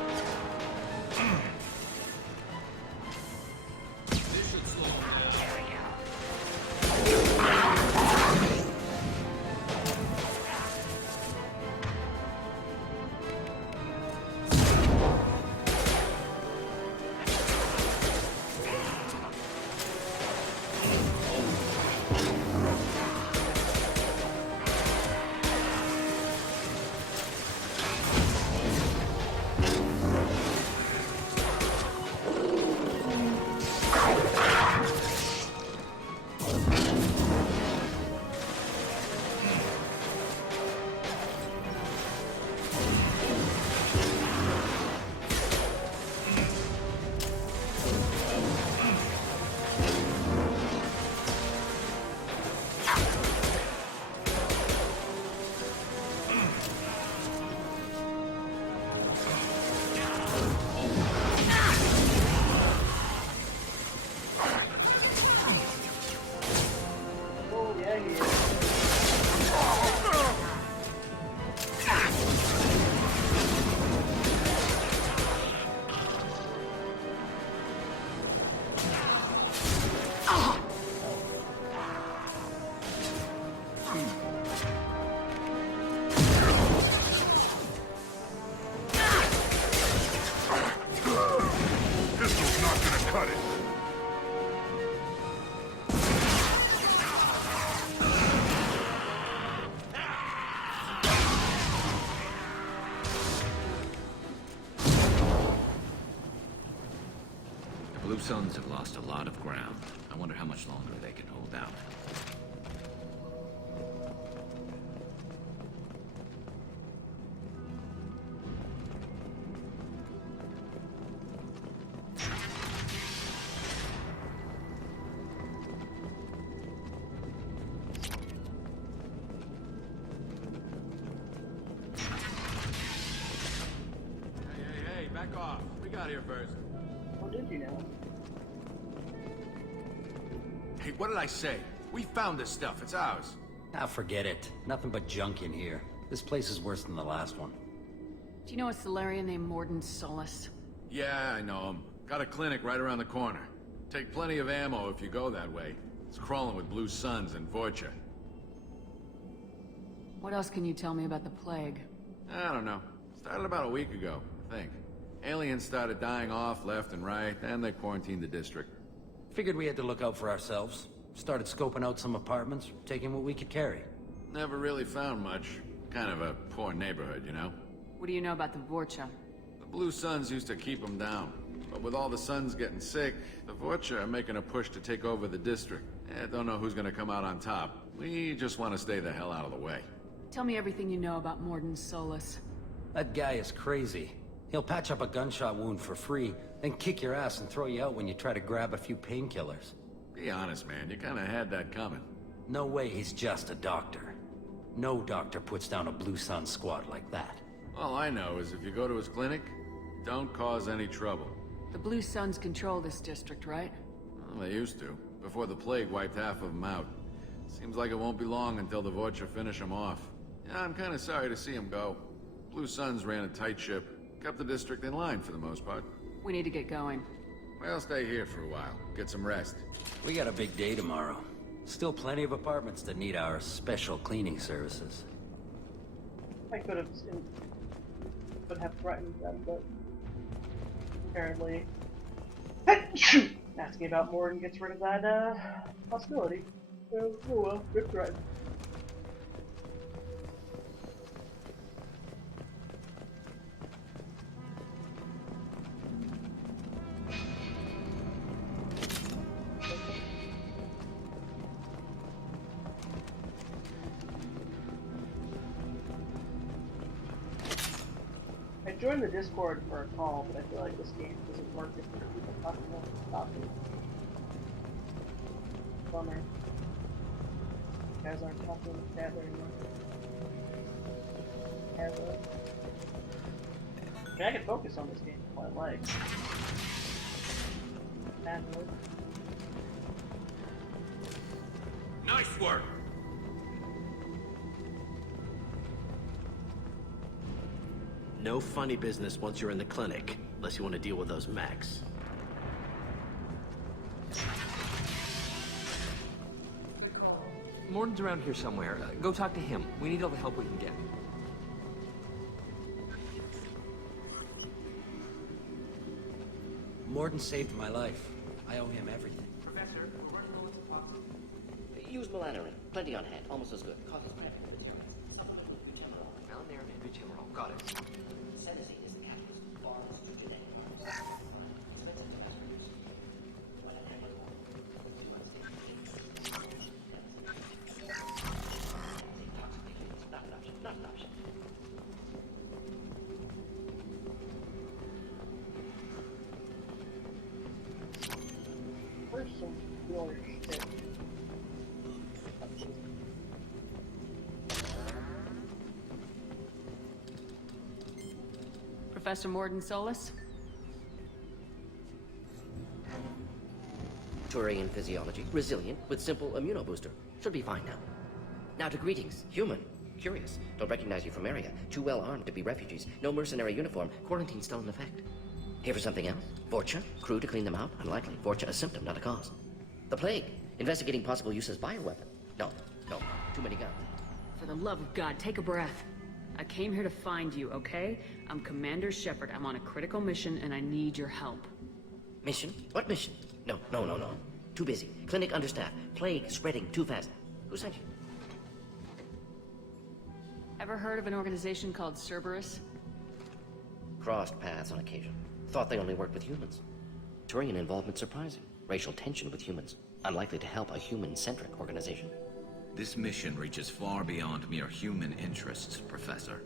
Blue Suns have lost a lot of ground. I wonder how much longer they can hold out. Hey, back off. We got here first. How did you know? Hey, what did I say? We found this stuff. It's ours. Ah, forget it. Nothing but junk in here. This place is worse than the last one. Do you know a Solarian named Morden Solus? Yeah, I know him. Got a clinic right around the corner. Take plenty of ammo if you go that way. It's crawling with Blue Suns and Vorcha. What else can you tell me about the plague? I don't know. Started about a week ago, I think. Aliens started dying off left and right, and they quarantined the district. Figured we had to look out for ourselves. Started scoping out some apartments, taking what we could carry. Never really found much. Kind of a poor neighborhood, you know? What do you know about the Vorcha? The Blue Suns used to keep them down. But with all the Suns getting sick, the Vorcha are making a push to take over the district. Don't know who's gonna come out on top. We just want to stay the hell out of the way. Tell me everything you know about Morden Solus. That guy is crazy. He'll patch up a gunshot wound for free, then kick your ass and throw you out when you try to grab a few painkillers. Be honest, man. You kinda had that coming. No way he's just a doctor. No doctor puts down a Blue Sun squad like that. All I know is if you go to his clinic, don't cause any trouble. The Blue Suns control this district, right? Well, they used to, before the plague wiped half of them out. Seems like it won't be long until the Vorcha finish him off. Yeah, I'm kinda sorry to see him go. Blue Suns ran a tight ship, kept the district in line for the most part. We need to get going. Well, stay here for a while, get some rest. We got a big day tomorrow. Still plenty of apartments that need our special cleaning services. I could have threatened them, but apparently asking about Mordin gets rid of that possibility. So, oh well, good threat. I joined the Discord for a call, but I feel like this game doesn't work if there are people talking about it. Bummer. You guys aren't talking with chat very much. I mean, I can focus on this game if I like. Bad mode. Nice work! No funny business once you're in the clinic, unless you want to deal with those mechs. Mordin's around here somewhere. Go talk to him. We need all the help we can get. Mordin saved my life. I owe him everything. Professor, use melanorin. Plenty on hand. Almost as good. Causes Melanorin and butyrool. Got it. Sedacy is the catalyst. Bonds to genetic not an option. First, some really shit. Professor Mordin Solus? Turian physiology, resilient, with simple immunobooster. Should be fine now. Now to greetings, human. Curious. Don't recognize you from area. Too well armed to be refugees. No mercenary uniform. Quarantine still in effect. Here for something else? Vorcha? Crew to clean them out? Unlikely. Vorcha a symptom, not a cause. The plague. Investigating possible use as bioweapon. No. Too many guns. For the love of God, take a breath. I came here to find you, okay? I'm Commander Shepard. I'm on a critical mission, and I need your help. Mission? What mission? No. Too busy. Clinic understaffed. Plague spreading too fast. Who sent you? Ever heard of an organization called Cerberus? Crossed paths on occasion. Thought they only worked with humans. Turian involvement surprising. Racial tension with humans. Unlikely to help a human-centric organization. This mission reaches far beyond mere human interests, Professor.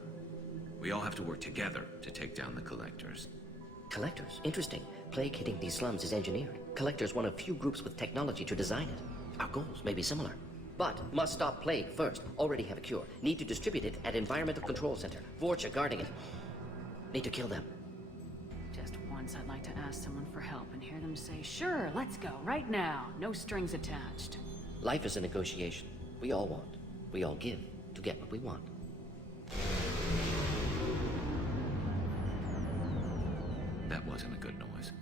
We all have to work together to take down the Collectors. Collectors? Interesting. Plague hitting these slums is engineered. Collectors one of few groups with technology to design it. Our goals may be similar. But must stop plague first. Already have a cure. Need to distribute it at Environmental Control Center. Vorcha guarding it. Need to kill them. Just once I'd like to ask someone for help and hear them say, sure, let's go, right now. No strings attached. Life is a negotiation. We all want. We all give to get what we want. That wasn't a good noise.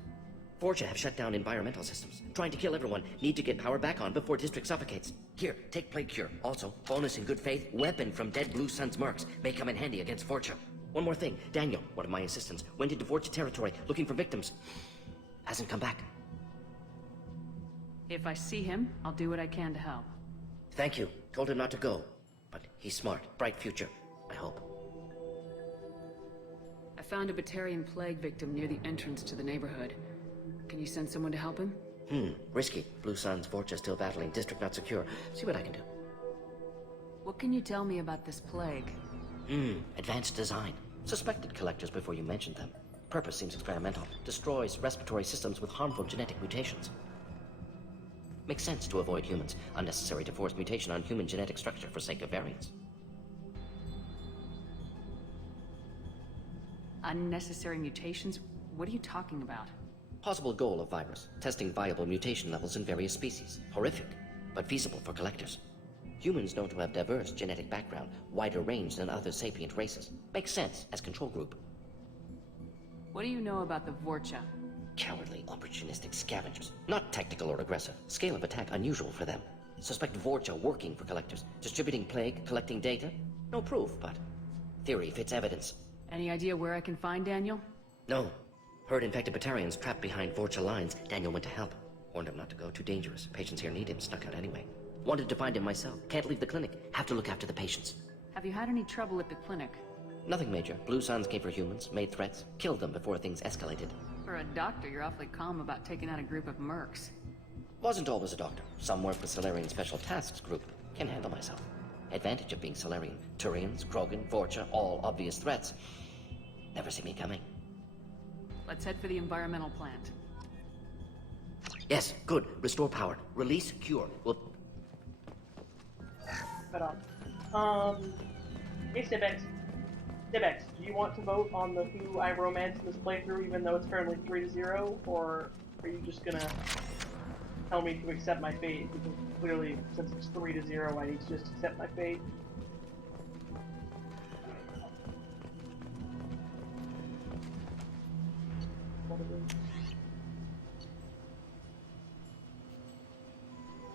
Vorcha have shut down environmental systems. Trying to kill everyone. Need to get power back on before district suffocates. Here, take plague cure. Also, bonus in good faith, weapon from dead Blue Sun's mercs. May come in handy against Vorcha. One more thing. Daniel, one of my assistants, went into Vorcha territory looking for victims. Hasn't come back. If I see him, I'll do what I can to help. Thank you. Told him not to go. But he's smart. Bright future. I hope. I found a Batarian plague victim near the entrance to the neighborhood. Can you send someone to help him? Risky. Blue Sun's Vorcha still battling. District not secure. See what I can do. What can you tell me about this plague? Advanced design. Suspected Collectors before you mentioned them. Purpose seems experimental. Destroys respiratory systems with harmful genetic mutations. Makes sense to avoid humans. Unnecessary to force mutation on human genetic structure for sake of variance. Unnecessary mutations? What are you talking about? Possible goal of virus, testing viable mutation levels in various species. Horrific, but feasible for collectors. Humans known to have diverse genetic background, wider range than other sapient races. Makes sense as control group. What do you know about the Vorcha? Cowardly, opportunistic scavengers. Not tactical or aggressive. Scale of attack unusual for them. Suspect Vorcha working for collectors. Distributing plague, collecting data? No proof, but theory fits evidence. Any idea where I can find Daniel? No. Heard infected Batarians trapped behind Vorcha lines. Daniel went to help. Warned him not to go, too dangerous. Patients here need him, snuck out anyway. Wanted to find him myself. Can't leave the clinic. Have to look after the patients. Have you had any trouble at the clinic? Nothing major. Blue Suns came for humans, made threats, killed them before things escalated. For a doctor, you're awfully calm about taking out a group of mercs. Wasn't always a doctor. Some work with Solarian Special Tasks Group. Can handle myself. Advantage of being Solarian. Turians, Krogan, Vorcha, all obvious threats. Never see me coming. Let's head for the environmental plant. Yes, good. Restore power. Release, cure. We'll... Right on. Hey, Stibex. Stibex, do you want to vote on the who I romance in this playthrough, even though it's currently 3-0, or are you just gonna tell me to accept my fate? Because clearly, since it's 3-0, I need to just accept my fate.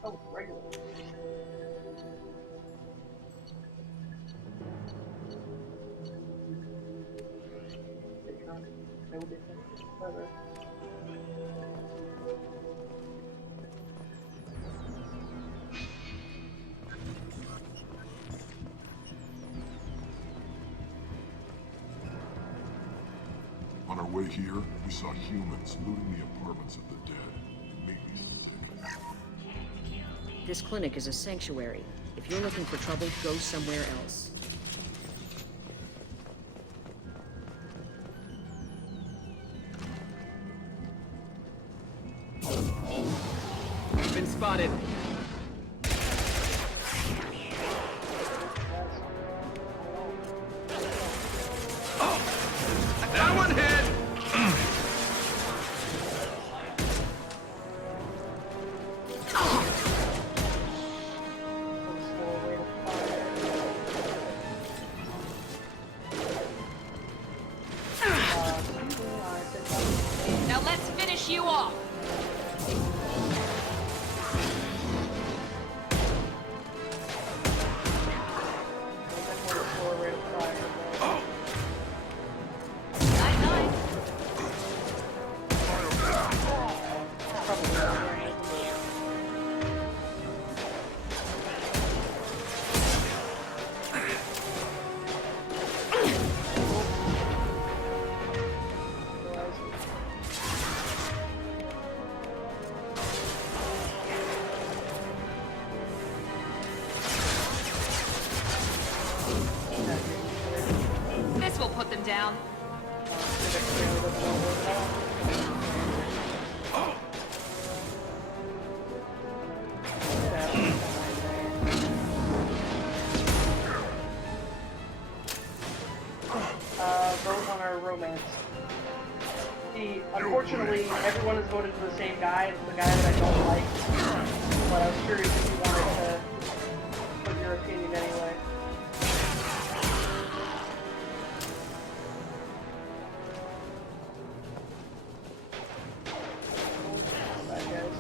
Oh, regular. No different. Whatever. On our way here, we saw humans looting the apartments of the dead. It made me sick. This clinic is a sanctuary. If you're looking for trouble, go somewhere else. Been spotted. That one hit! Now let's finish you off! This will put them down. Vote on our romance. See, unfortunately, everyone has voted for the same guy, the guy that I don't like. But I was curious if you wanted to put your opinion anyway. Bye, guys.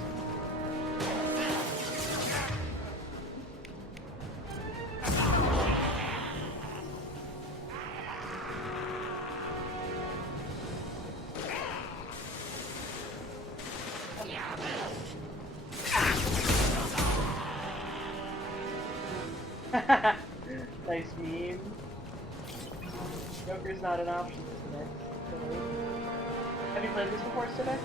Nice meme. Joker's not an option, Stibex. Have you played this before, Stibex?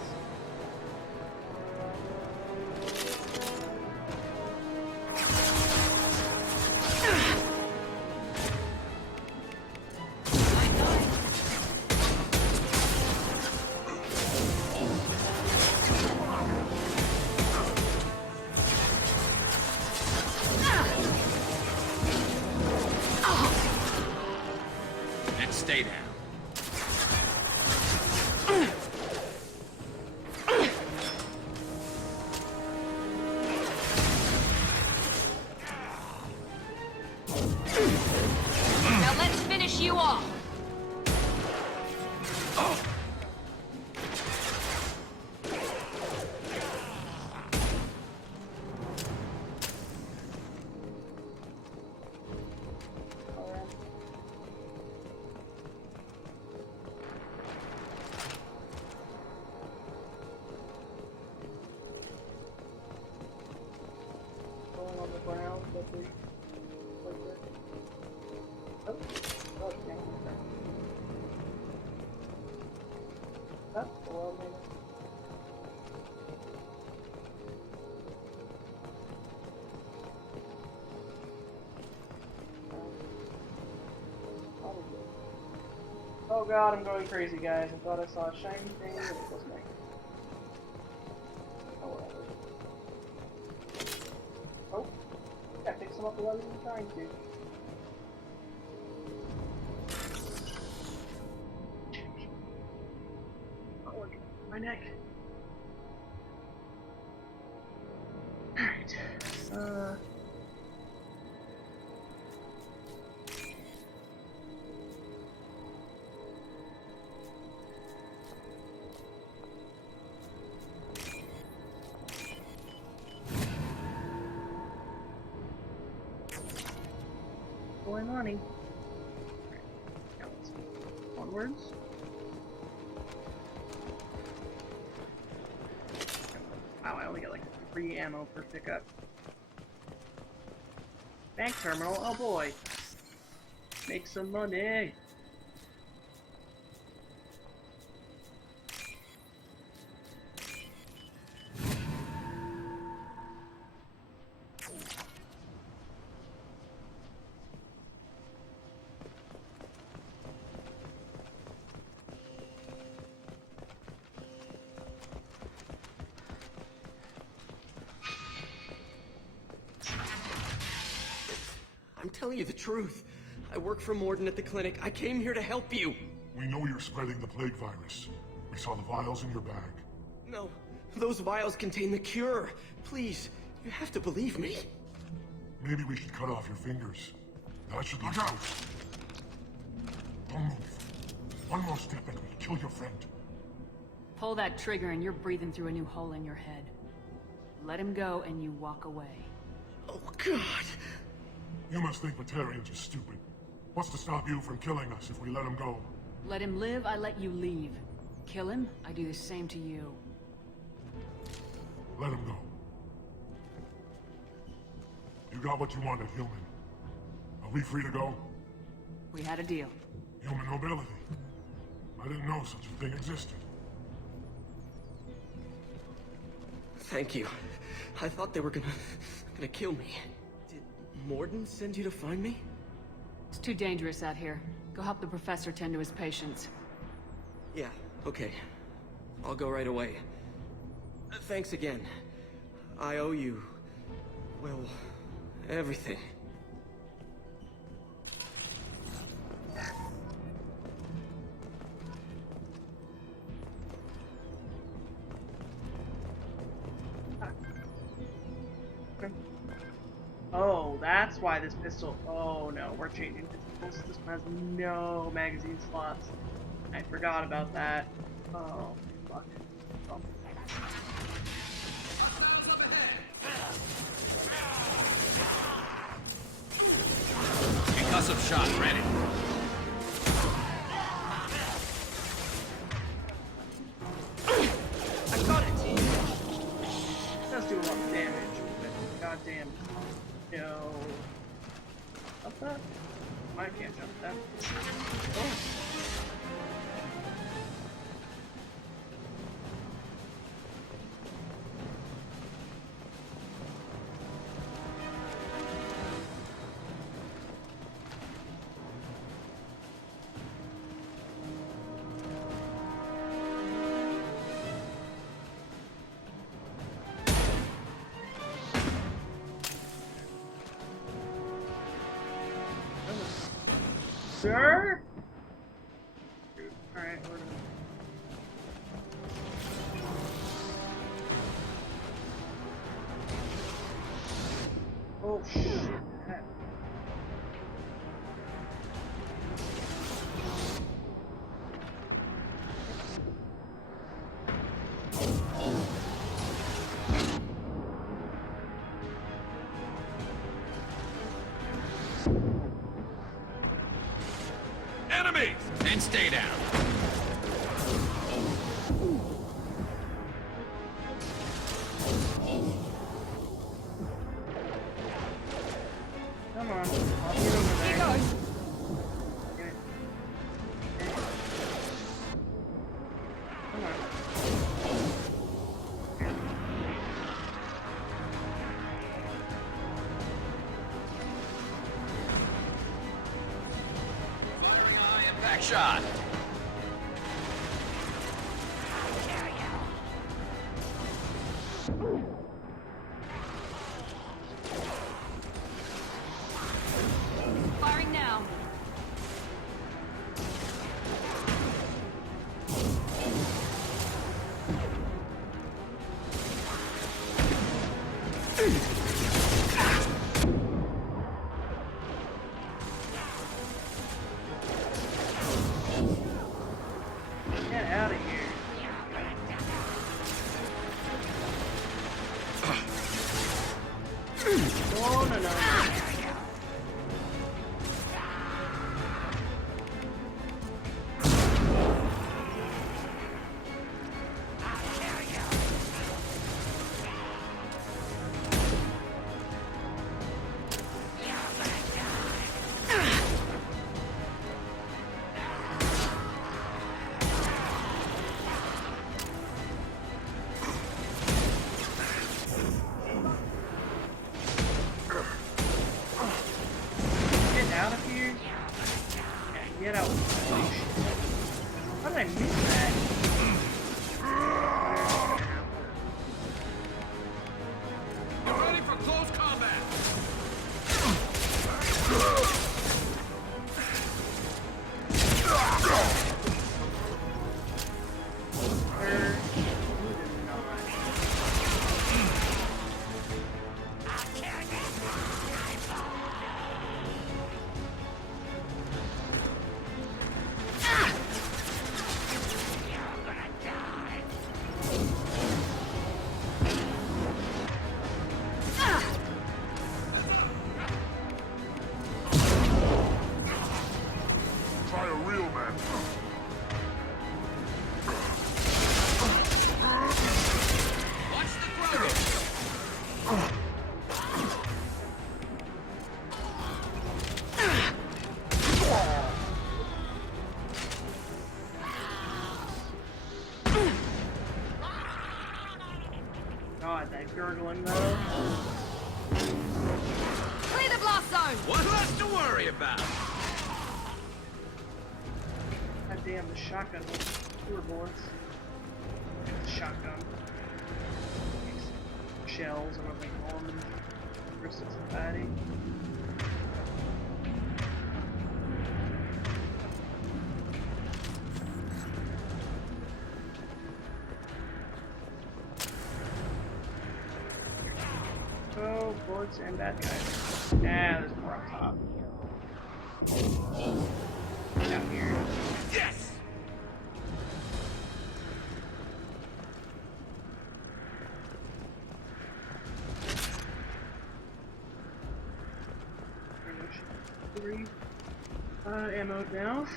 Stay down. Now let's finish you off. Going on the ground, but we... Oh, oh, dang. That's well, maybe. Oh god, I'm going crazy, guys. I thought I saw a shiny thing, but it wasn't. Oh, whatever. Oh, yeah, pick some up without even trying to. Oh, look, my neck. Alright, going money. Now let's onwards. Wow, I only get like 3 ammo per pickup. Bank terminal, oh boy. Make some money. I'm telling you the truth. I work for Morden at the clinic. I came here to help you. We know you're spreading the plague virus. We saw the vials in your bag. No, those vials contain the cure. Please, you have to believe me. Maybe we should cut off your fingers. That should look out. Don't move. One more step and we'll kill your friend. Pull that trigger and you're breathing through a new hole in your head. Let him go and you walk away. Oh, God. You must think Batarians are stupid. What's to stop you from killing us if we let him go? Let him live, I let you leave. Kill him, I do the same to you. Let him go. You got what you wanted, human. Are we free to go? We had a deal. Human nobility. I didn't know such a thing existed. Thank you. I thought they were gonna kill me. Did Morden send you to find me? It's too dangerous out here. Go help the professor tend to his patients. Yeah, okay. I'll go right away. Thanks again. I owe you... well, everything. Oh, that's why this pistol... Oh no, we're changing pistols. This one has no magazine slots. I forgot about that. Oh, fuck. Oh. Concussive shot ready. I got it! It does do a lot of damage, but goddamn. No. Up that? I can't jump that. Oh. Sir? Alright, we're gonna... Oh shit. Enemies! And stay down. Come on, I'll get over there. He goes. Okay. Come on. Back shot. Firing now. Get out of here. Oh, no, no. Get out of here. Yeah, get out. How did I miss that? Get ready for close combat. Try a real man. Watch the ground. God, that gurgling though. Clear the blast zone. One less to worry about. God damn, the shotgun with fewer bullets. The shotgun. Shells, or what they call them. Versus the fatty. Oh, bullets and bad guys. Yeah, there's more up top. Down here. Yes! Three ammo now.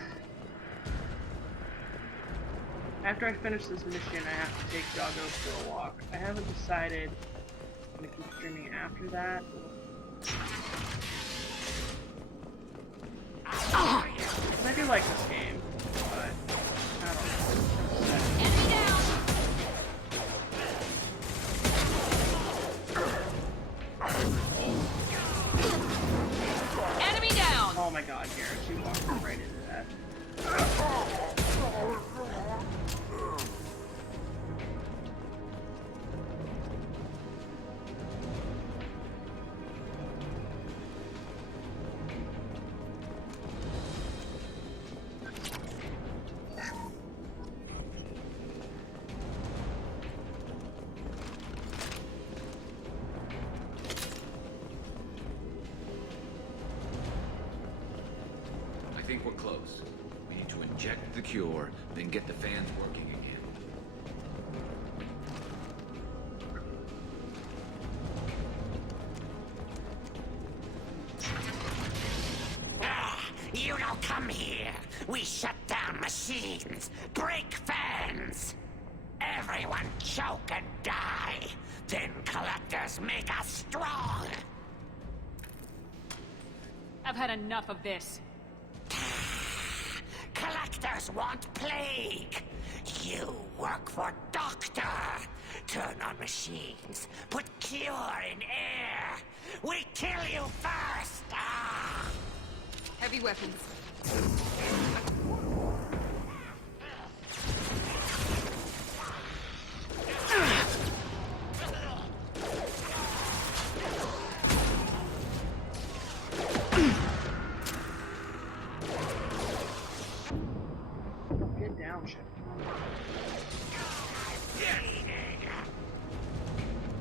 After I finish this mission, I have to take Doggo for a walk. I haven't decided if I'm going to keep streaming after that. I do like this game, but I don't know. Enemy down. Enemy down. Oh my god, Garrett, you walked right into that. think we're close. We need to inject the cure, then get the fans working again. You don't come here. We shut down machines, break fans. Everyone choke and die. Then collectors make us strong. I've had enough of this. Collectors want plague. You work for Doctor. Turn on machines. Put cure in air. We kill you first. Heavy weapons. Get down, ship.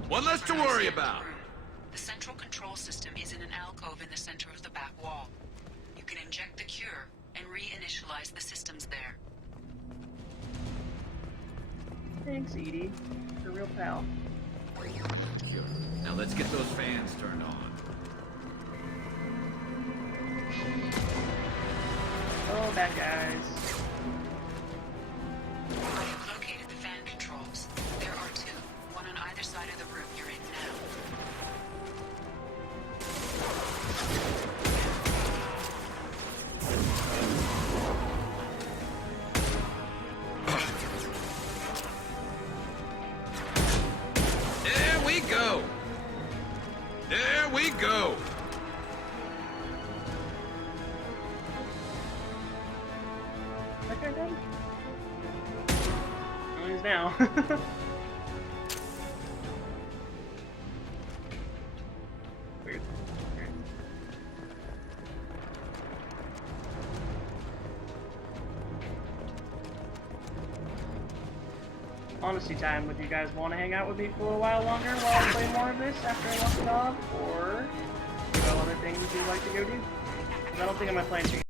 One less to worry about. The central control system is in an alcove in the center of the back wall. You can inject the cure and reinitialize the systems there. Thanks, Edie. You're a real pal. Cure. Now let's get those fans turned on. Oh, bad guys. I have located the fan controls. There are two, one on either side of the room you're in now. There we go! There we go! That guy dead? Oh, he's now. Weird. Honesty time. Would you guys want to hang out with me for a while longer while I play more of this after I walk the dog? Or do you have other things you'd like to go do? 'Cause I don't think I'm gonna play anything